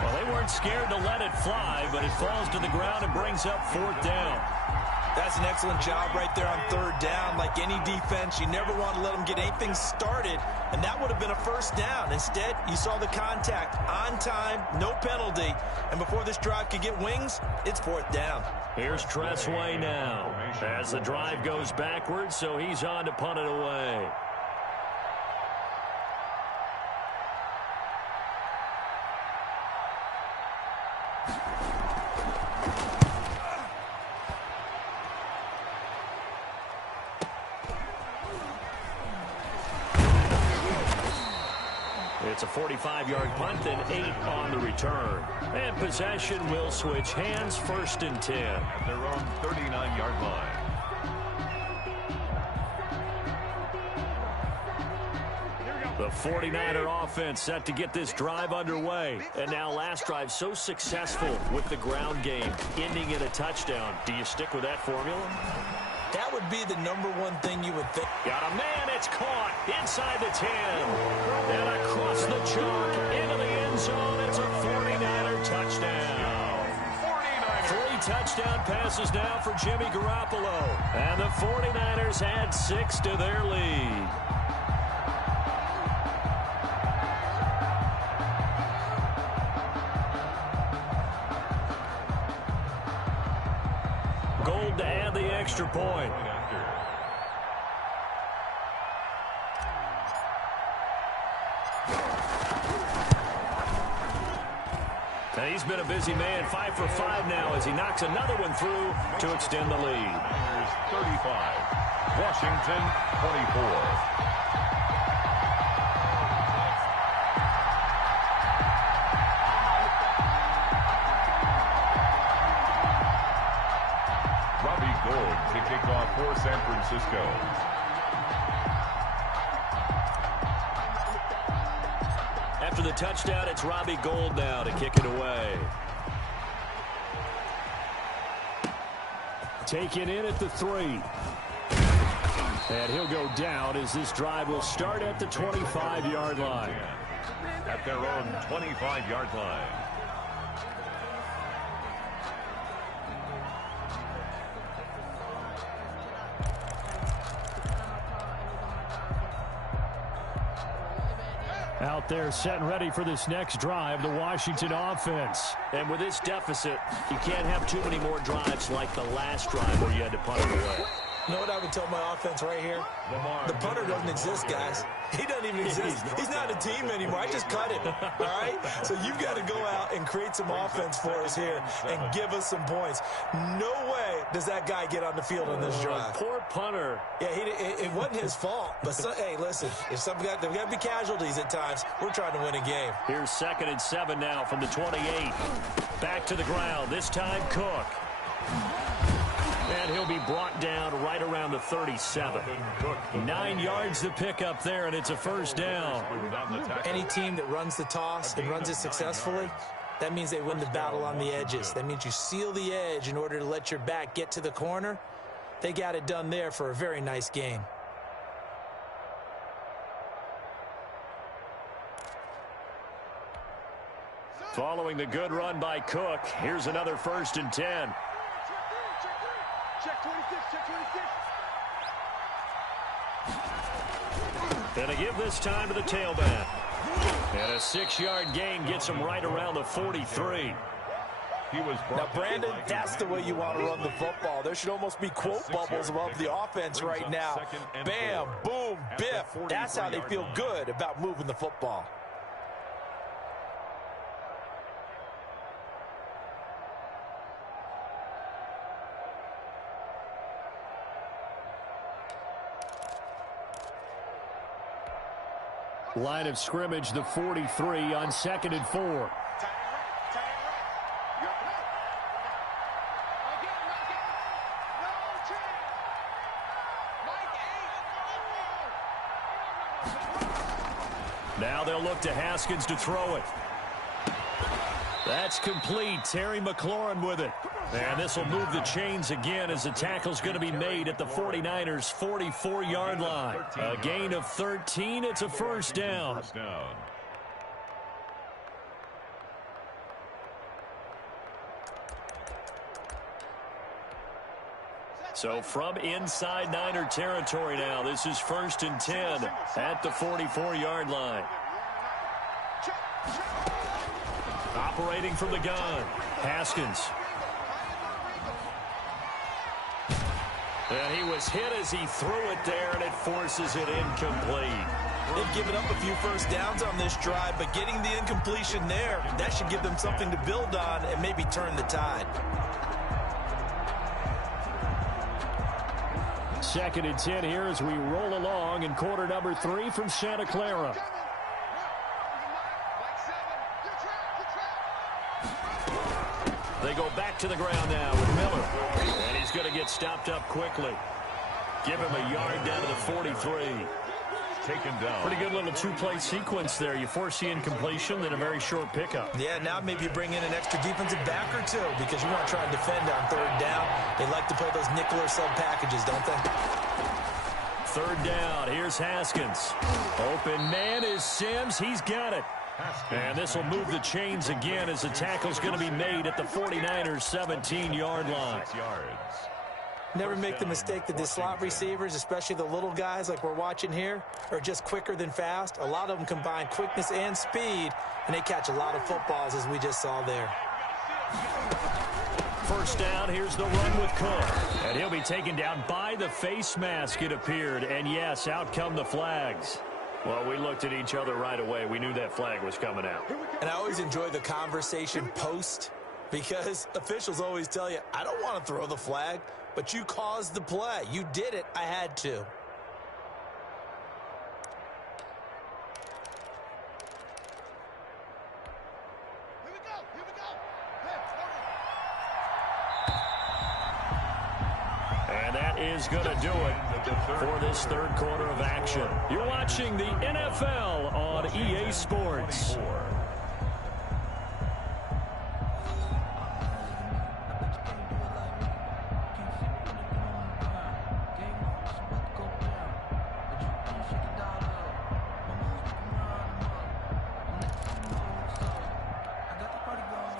Well, they weren't weren't scared to let it fly, but it falls to the ground and brings up 4th down. That's an excellent job right there on 3rd down. Like any defense, you never want to let them get anything started, and that would have been a 1st down. Instead, you saw the contact on time, no penalty, and before this drive could get wings, it's 4th down. Here's Tressway now as the drive goes backwards, so he's on to punt it away. It's a 45-yard punt and 8 on the return. And possession will switch hands, 1st and 10. At their own 39-yard line. The 49er offense set to get this drive underway. And now last drive so successful with the ground game, ending in a touchdown. Do you stick with that formula? That would be the #1 thing you would think. Got a man, it's caught inside the 10. And across the chalk into the end zone. It's a 49er touchdown. 3 touchdown passes now for Jimmy Garoppolo. And the 49ers add 6 to their lead. Gold to add the extra point. And he's been a busy man, 5 for 5 now as he knocks another one through to extend the lead. 35, Washington 24. To kick off for San Francisco. After the touchdown, it's Robbie Gould now to kick it away. Taken in at the 3. And he'll go down as this drive will start at the 25-yard line. At their own 25-yard line. Out there set and ready for this next drive, the Washington offense. And with this deficit, you can't have too many more drives like the last drive where you had to punt it away. You know what I would tell my offense right here? The punter doesn't exist, guys. He doesn't even exist. He's not a team anymore. I just cut him, all right? So you've got to go out and create some offense for us here and give us some points. No way does that guy get on the field on this drive. Poor punter. Yeah, it wasn't his fault. But, hey, listen, if there got to be casualties at times, we're trying to win a game. Here's 2nd and 7 now from the 28. Back to the ground, this time Cook. And he'll be brought down right around the 37. 9 yards to pick up there, and it's a 1st down. Any team that runs the toss and runs it successfully, that means they win the battle on the edges. That means you seal the edge in order to let your back get to the corner. They got it done there for a very nice game. Following the good run by Cook, here's another 1st and 10. Check 26, check 26. And a give this time to the tailback. And a 6-yard gain gets him right around the 43. Now, Brandon, that's the way you want to run the football. There should almost be quote bubbles above the offense right now. Bam, boom, biff. That's how they feel good about moving the football. Line of scrimmage, the 43 on 2nd and 4. Now they'll look to Haskins to throw it. That's complete. Terry McLaurin with it. And this will move the chains again as the tackle's going to be made at the 49ers' 44-yard line. A gain of 13. It's a 1st down. So from inside Niner territory now, this is 1st and 10 at the 44-yard line. Operating from the gun, Haskins. And he was hit as he threw it there, and it forces it incomplete. They've given up a few first downs on this drive, but getting the incompletion there, that should give them something to build on and maybe turn the tide. 2nd and 10 here as we roll along in quarter number 3 from Santa Clara. They go back to the ground now with Miller. And he's going to get stopped up quickly. Give him a yard down to the 43. Taken down. Pretty good little two-play sequence there. You force the incompletion, then a very short pickup. Yeah, now maybe you bring in an extra defensive back or two because you want to try and defend on 3rd down. They like to play those nickel or sub packages, don't they? 3rd down. Here's Haskins. Open man is Sims. He's got it. And this will move the chains again as the tackle's going to be made at the 49ers' 17-yard line. Never make the mistake that the slot receivers, especially the little guys like we're watching here, are just quicker than fast. A lot of them combine quickness and speed, and they catch a lot of footballs, as we just saw there. 1st down, here's the run with Cook. And he'll be taken down by the face mask, it appeared. And, yes, out come the flags. Well, we looked at each other right away. We knew that flag was coming out. And I always enjoy the conversation post because officials always tell you, I don't want to throw the flag, but you caused the play. You did it. I had to. And that is going to do it for this 3rd quarter of action. You're watching the NFL on EA Sports.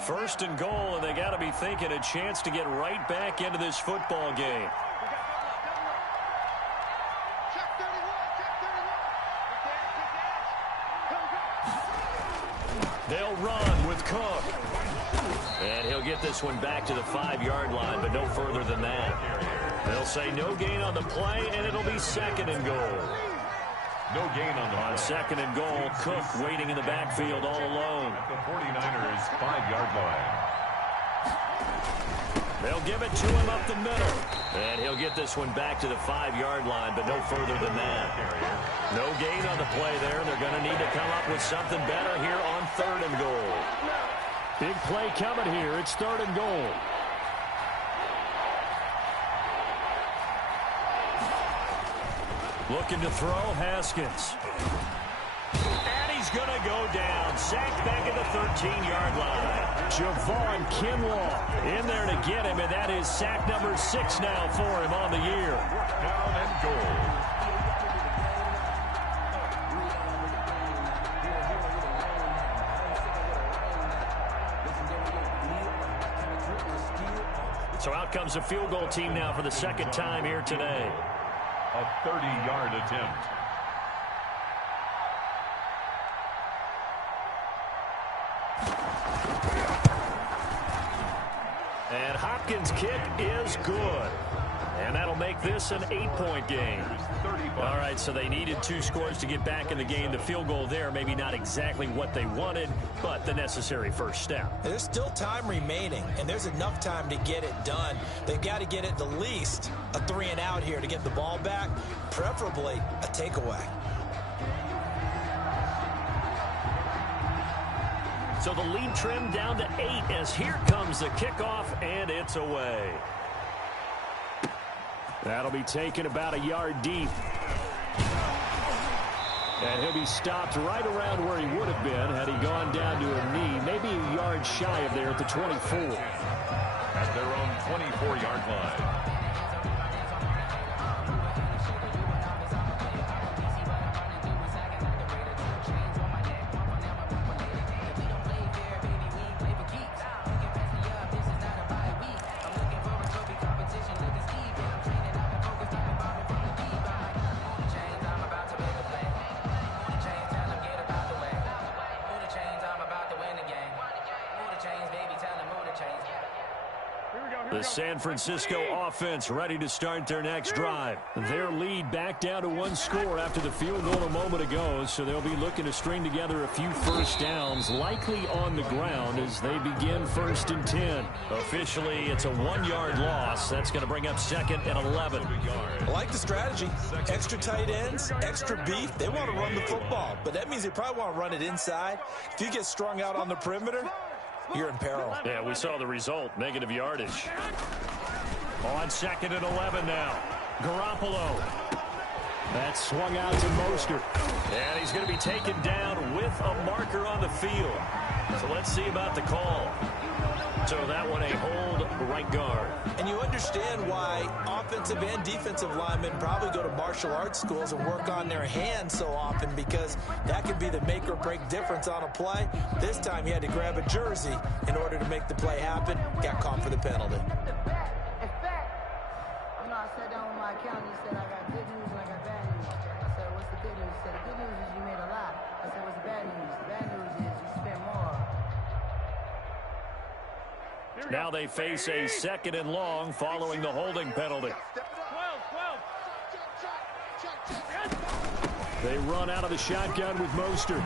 First and goal, and they got to be thinking a chance to get right back into this football game. They'll run with Cook. And he'll get this one back to the 5-yard line, but no further than that. They'll say no gain on the play, and it'll be 2nd and goal. No gain on the On 2nd and goal, Cook waiting in the backfield all alone. At the 49ers 5-yard line. They'll give it to him up the middle. And he'll get this one back to the 5-yard line, but no further than that. No gain on the play there. They're going to need to come up with something better here on 3rd and goal. Big play coming here. It's 3rd and goal. Looking to throw, Haskins. And he's going to go down. Sacked back at the 13-yard line. Javon Kinlaw in there to get him, and that is sack number 6 now for him on the year. Down and goal. So out comes the field goal team now for the 2nd time here today. A 30-yard attempt. And Hopkins' kick is good. And that'll make this an 8-point game. All right, so they needed 2 scores to get back in the game. The field goal there, maybe not exactly what they wanted, but the necessary first step. There's still time remaining, and there's enough time to get it done. They've got to get at the least a 3-and-out here to get the ball back, preferably a takeaway. So the lead trimmed down to 8 as here comes the kickoff, and it's away. That'll be taken about a yard deep. And he'll be stopped right around where he would have been had he gone down to a knee, maybe a yard shy of there at the 24. At their own 24-yard line. The San Francisco offense ready to start their next drive. Their lead back down to one score after the field goal a moment ago, so they'll be looking to string together a few first downs, likely on the ground as they begin 1st and 10. Officially, it's a 1-yard loss. That's going to bring up 2nd and 11. I like the strategy. Extra tight ends, extra beef. They want to run the football, but that means they probably want to run it inside. If you get strung out on the perimeter, you're in peril. Yeah, we saw the result. Negative yardage. On 2nd and 11 now. Garoppolo. That's swung out to Mostert. And he's going to be taken down with a marker on the field. So let's see about the call. So that one a hold right guard. And you understand why offensive and defensive linemen probably go to martial arts schools and work on their hands so often, because that can be the make or break difference on a play. This time he had to grab a jersey in order to make the play happen. Got caught for the penalty. In fact, I sat down with my accountant. He said, I got good news and I got bad news. I said, what's the good news? He said, the good news is you made a lot. I said, what's the bad news? The bad news is you spent more. Now they face a 2nd and long following the holding penalty. They run out of the shotgun with Mostert.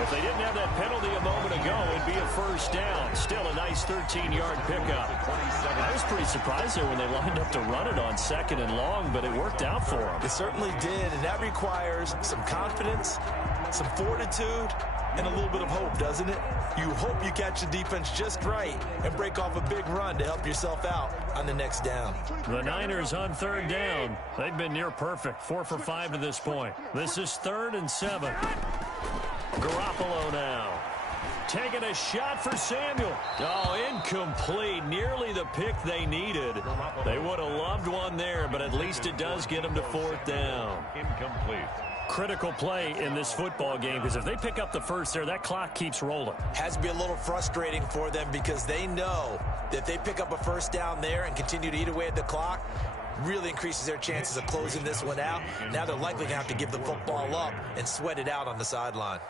If they didn't have that penalty a moment ago, it'd be a first down. Still a nice 13-yard pickup. I was pretty surprised there when they lined up to run it on 2nd and long, but it worked out for them. It certainly did, and that requires some confidence, some fortitude, and a little bit of hope, doesn't it? You hope you catch the defense just right and break off a big run to help yourself out on the next down. The Niners on 3rd down. They've been near perfect, 4 for 5 to this point. This is 3rd and 7. Garoppolo now. Taking a shot for Samuel. Oh, incomplete. Nearly the pick they needed. They would have loved one there, but at least it does get them to 4th down. Incomplete. Critical play in this football game, because if they pick up the first there, that clock keeps rolling. Has to be a little frustrating for them, because they know that if they pick up a first down there and continue to eat away at the clock, really increases their chances of closing this one out. Now they're likely going to have to give the football up and sweat it out on the sideline.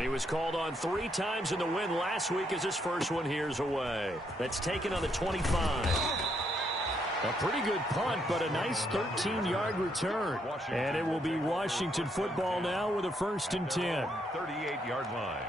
He was called on 3 times in the win last week as his first one here's away. That's taken on the 25. A pretty good punt, but a nice 13-yard return. And it will be Washington football now with a 1st and 10. 38-yard line.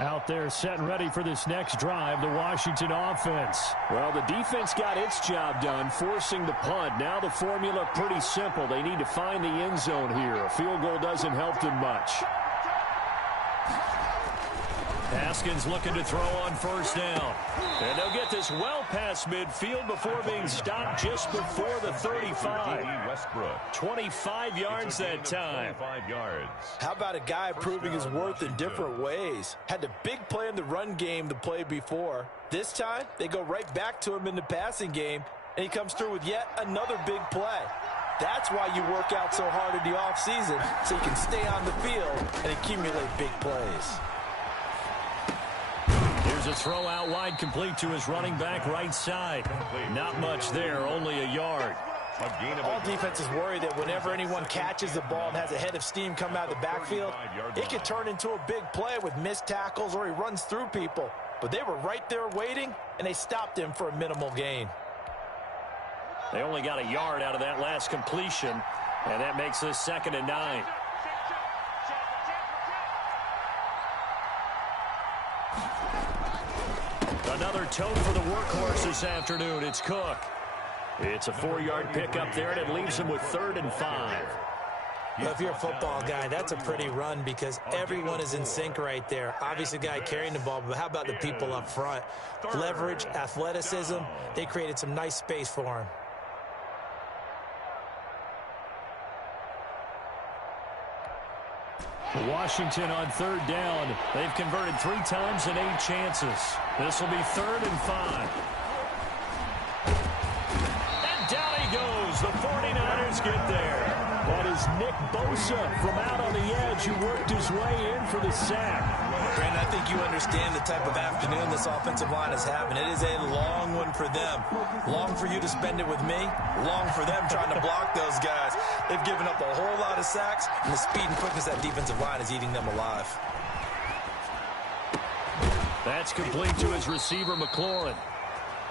Out there set and ready for this next drive, the Washington offense. Well, the defense got its job done, forcing the punt. Now the formula pretty simple. They need to find the end zone here. A field goal doesn't help them much. Haskins looking to throw on 1st down. And they'll get this well past midfield before being stopped just before the 35. 25 yards that time. 25 yards. How about a guy proving his worth in different ways? Had the big play in the run game the play before. This time, they go right back to him in the passing game, and he comes through with yet another big play. That's why you work out so hard in the offseason, so you can stay on the field and accumulate big plays. Here's a throw out wide, complete to his running back right side. Not much there, only a yard. All defenses worry that whenever anyone catches the ball and has a head of steam come out of the backfield, it could turn into a big play with missed tackles or he runs through people. But they were right there waiting, and they stopped him for a minimal gain. They only got a yard out of that last completion, and that makes this 2nd and 9. Another tote for the workhorse this afternoon. It's Cook. It's a 4-yard pickup there, and it leaves him with 3rd and 5. Well, if you're a football guy, that's a pretty run because everyone is in sync right there. Obviously, the guy carrying the ball, but how about the people up front? Leverage, athleticism, they created some nice space for him. Washington on 3rd down. They've converted 3 times in 8 chances. This will be 3rd and 5. get there. That is Nick Bosa from out on the edge who worked his way in for the sack. Brandon, I think you understand the type of afternoon this offensive line is having. It is a long one for them. Long for you to spend it with me. Long for them trying to block those guys. They've given up a whole lot of sacks, and the speed and quickness of that defensive line is eating them alive. That's complete to his receiver, McLaurin.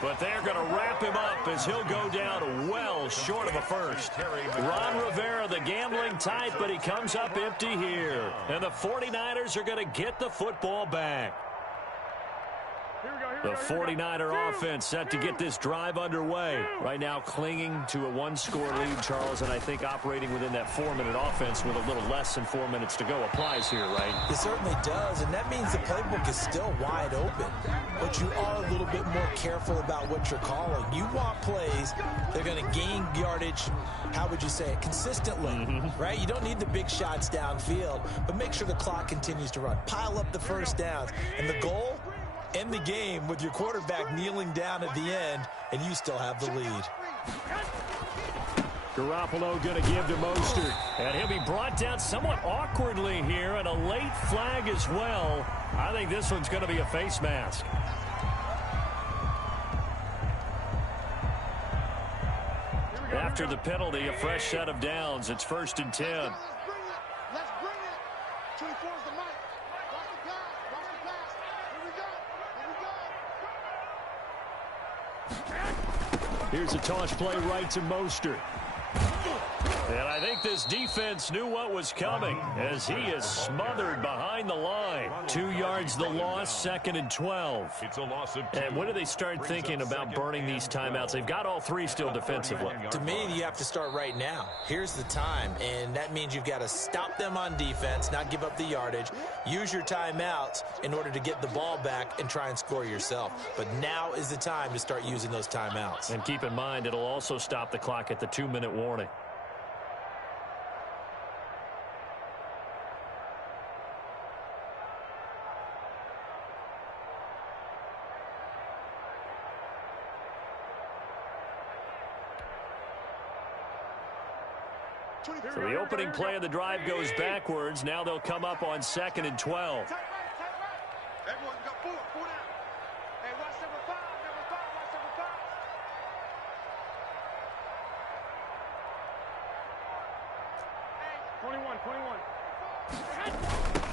But they're going to wrap him up as he'll go down well short of a first. Ron Rivera, the gambling type, but he comes up empty here. And the 49ers are going to get the football back. The 49er offense set to get this drive underway. Right now clinging to a one-score lead, Charles, and I think operating within that 4-minute offense with a little less than 4 minutes to go applies here, right? It certainly does, and that means the playbook is still wide open. But you are a little bit more careful about what you're calling. You want plays that are going to gain yardage, how would you say it, consistently, right? You don't need the big shots downfield, but make sure the clock continues to run. Pile up the first downs, and the goal, end the game with your quarterback kneeling down at the end, and you still have the lead. Garoppolo going to give to Mostert, and he'll be brought down somewhat awkwardly here, and a late flag as well. I think this one's going to be a face mask. After the penalty, a fresh set of downs. It's 1st and 10. Let's bring it. 24 is the mic. Watch the pass. Watch the pass. Here we go. Here we go. Here's a toss play right to Mostert. And I think this defense knew what was coming as he is smothered behind the line. 2 yards the loss, 2nd and 12. It's a loss of 2. And when do they start thinking about burning these timeouts? They've got all 3 still defensively. To me, you have to start right now. Here's the time, and that means you've got to stop them on defense, not give up the yardage. Use your timeouts in order to get the ball back and try and score yourself. But now is the time to start using those timeouts. And keep in mind, it'll also stop the clock at the 2-minute warning. So the opening play of the drive goes backwards. Now they'll come up on 2nd and 12. Everyone got 4 down. Hey, watch number 5. Number 5. Watch number 5. Hey, 21.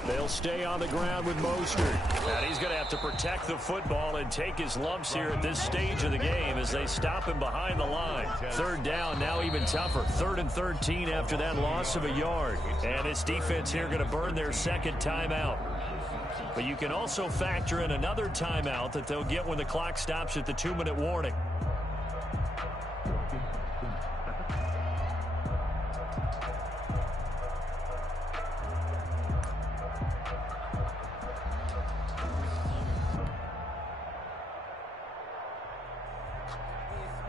They'll stay on the ground with Mostert. And he's going to have to protect the football and take his lumps here at this stage of the game as they stop him behind the line. 3rd down, now even tougher. 3rd and 13 after that loss of a yard. And this defense here going to burn their 2nd timeout. But you can also factor in another timeout that they'll get when the clock stops at the 2-minute warning.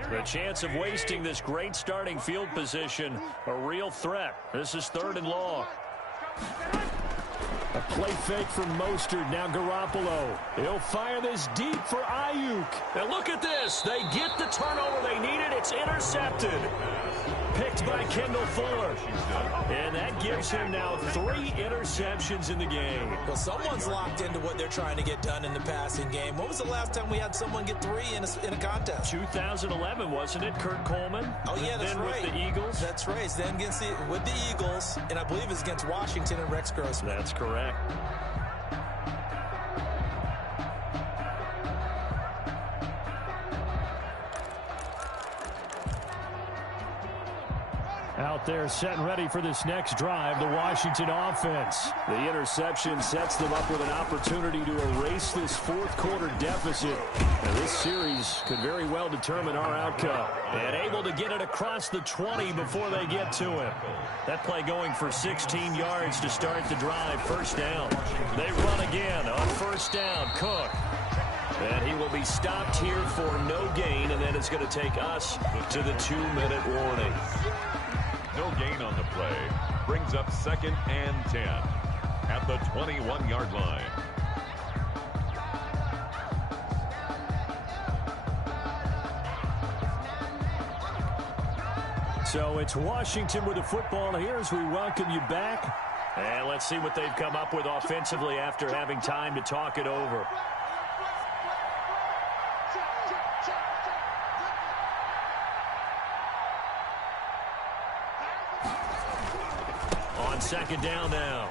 The chance of wasting this great starting field position, a real threat. This is 3rd and long. A play fake from Mostert. Now Garoppolo. He'll fire this deep for Ayuk. And look at this. They get the turnover they needed. It's intercepted. Picked by Kendall Fuller. And that gives him now 3 interceptions in the game. Well, someone's locked into what they're trying to get done in the passing game. When was the last time we had someone get 3 in a contest? 2011, wasn't it? Kurt Coleman? Oh, yeah, that's right. With the Eagles? That's right. It's then with the Eagles, and I believe it's against Washington and Rex Grossman. That's correct. Out there set and ready for this next drive, the Washington offense. The interception sets them up with an opportunity to erase this 4th quarter deficit. And this series could very well determine our outcome. And able to get it across the 20 before they get to him. That play going for 16 yards to start the drive. 1st down. They run again on 1st down. Cook. And he will be stopped here for no gain, and then it's going to take us to the 2-minute warning. No gain on the play. Brings up 2nd and 10 at the 21-yard line. So it's Washington with the football here as we welcome you back. And let's see what they've come up with offensively after having time to talk it over. On second down now,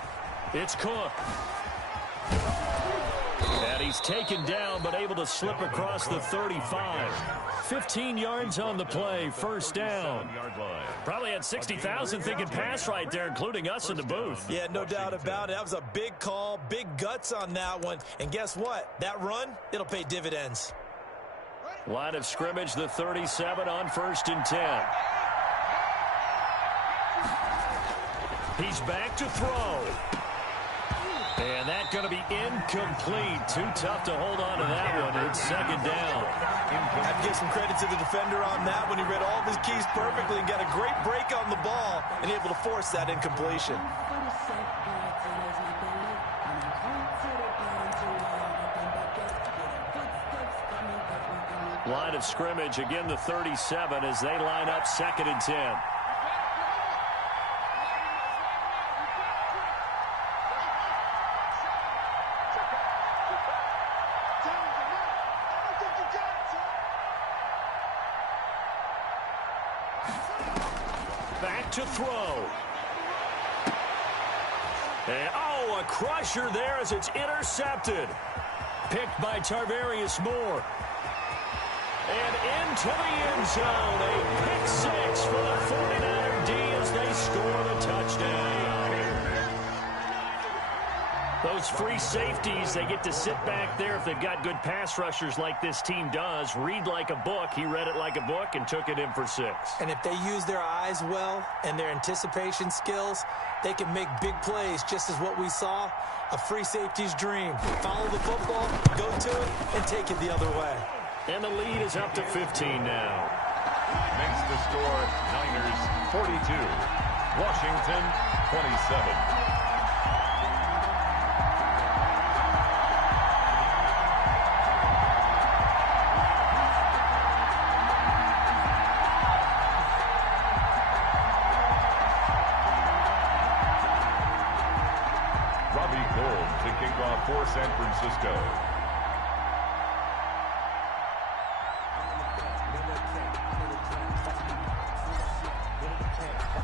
it's Cook. And he's taken down but able to slip across the 35. 15 yards on the play, first down. Probably had 60,000 thinking pass right there, including us in the booth. Yeah, no doubt about it. That was a big call, big guts on that one. And guess what? That run, it'll pay dividends. Line of scrimmage, the 37 on 1st and 10. He's back to throw. And that's going to be incomplete. Too tough to hold on to that one. It's second down. I'd give some credit to the defender on that when he read all of his keys perfectly and got a great break on the ball and able to force that incompletion. Line of scrimmage, again the 37 as they line up 2nd and 10. Back to throw. And, a crusher there as it's intercepted. Picked by Tarvarius Moore. And into the end zone. A pick six for the 49er D as they score the touchdown. Those free safeties, they get to sit back there if they've got good pass rushers like this team does. Read like a book. He read it like a book and took it in for 6. And if they use their eyes well and their anticipation skills, they can make big plays, just as what we saw, a free safety's dream. Follow the football, go to it, and take it the other way. And the lead is up to 15 now. Makes the score Niners 42, Washington 27. For San Francisco.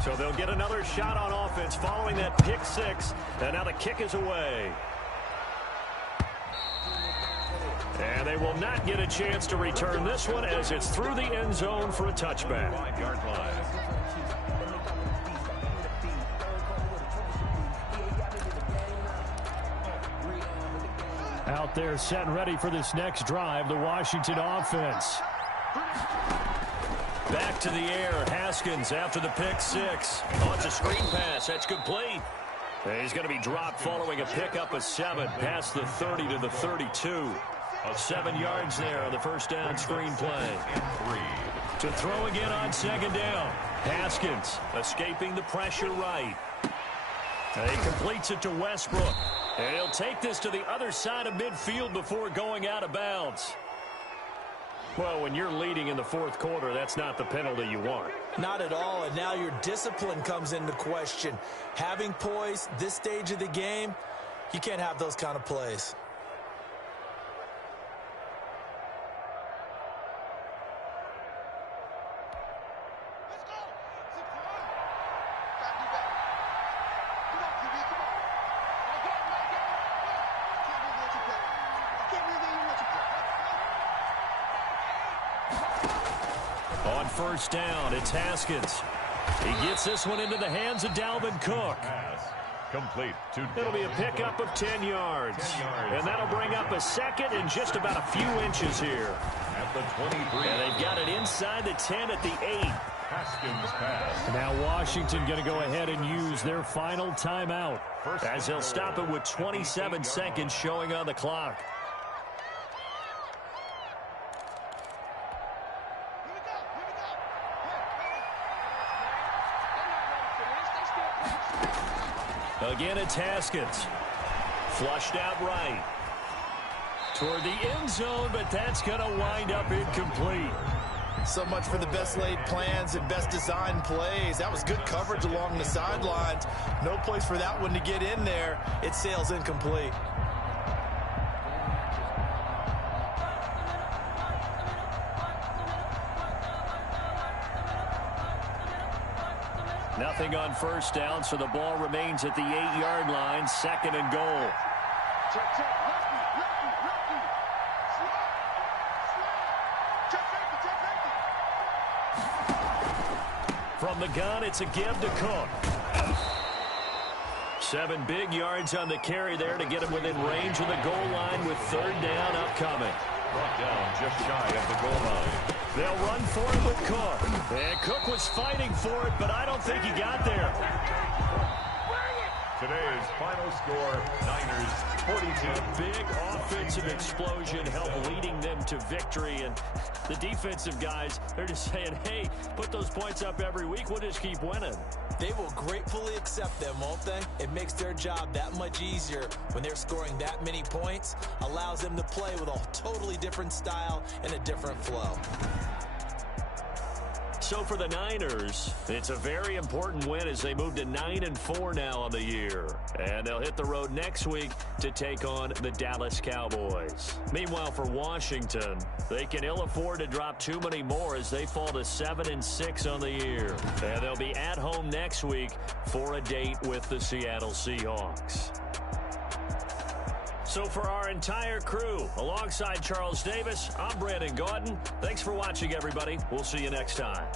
So they'll get another shot on offense following that pick six, and now the kick is away. And they will not get a chance to return this one as it's through the end zone for a touchback. 5-yard line. Out there set and ready for this next drive, the Washington offense. Back to the air, Haskins after the pick six. Oh, it's a screen pass, that's complete. And he's going to be dropped following a pickup of 7 past the 30 to the 32. 7 yards there on the first down screen play. To throw again on second down. Haskins escaping the pressure right. And he completes it to Westbrook. And he'll take this to the other side of midfield before going out of bounds. Well, when you're leading in the 4th quarter, that's not the penalty you want. Not at all, and now your discipline comes into question. Having poise this stage of the game, you can't have those kind of plays. On first down, it's Haskins. He gets this one into the hands of Dalvin Cook. Pass complete. It'll be a pickup of 10 yards. And that'll bring up a second in just about a few inches here. At the 23. And they've got it inside the 10 at the 8. Haskins pass. Now Washington going to go ahead and use their final timeout as they'll stop it with 27 seconds showing on the clock. Again, it's Haskins. Flushed out right. Toward the end zone, but that's going to wind up incomplete. So much for the best laid plans and best designed plays. That was good coverage along the sidelines. No place for that one to get in there. It sails incomplete. Nothing on first down, so the ball remains at the 8-yard line, 2nd and goal. Check, check. Lefty. Slide. Check safety. From the gun, it's a give to Cook. 7 big yards on the carry there to get him within range of the goal line with 3rd down upcoming. Brought down just shy of the goal line. They'll run for it with Cook. And Cook was fighting for it, but I don't think he got there. Today's final score, Niners 42. A big offensive explosion helped leading them to victory. And the defensive guys, they're just saying, hey, put those points up every week. We'll just keep winning. They will gratefully accept them, won't they? It makes their job that much easier when they're scoring that many points. Allows them to play with a totally different style and a different flow. So for the Niners, it's a very important win as they move to 9-4 now on the year. And they'll hit the road next week to take on the Dallas Cowboys. Meanwhile, for Washington, they can ill afford to drop too many more as they fall to 7-6 on the year. And they'll be at home next week for a date with the Seattle Seahawks. So for our entire crew, alongside Charles Davis, I'm Brandon Gaudin. Thanks for watching, everybody. We'll see you next time.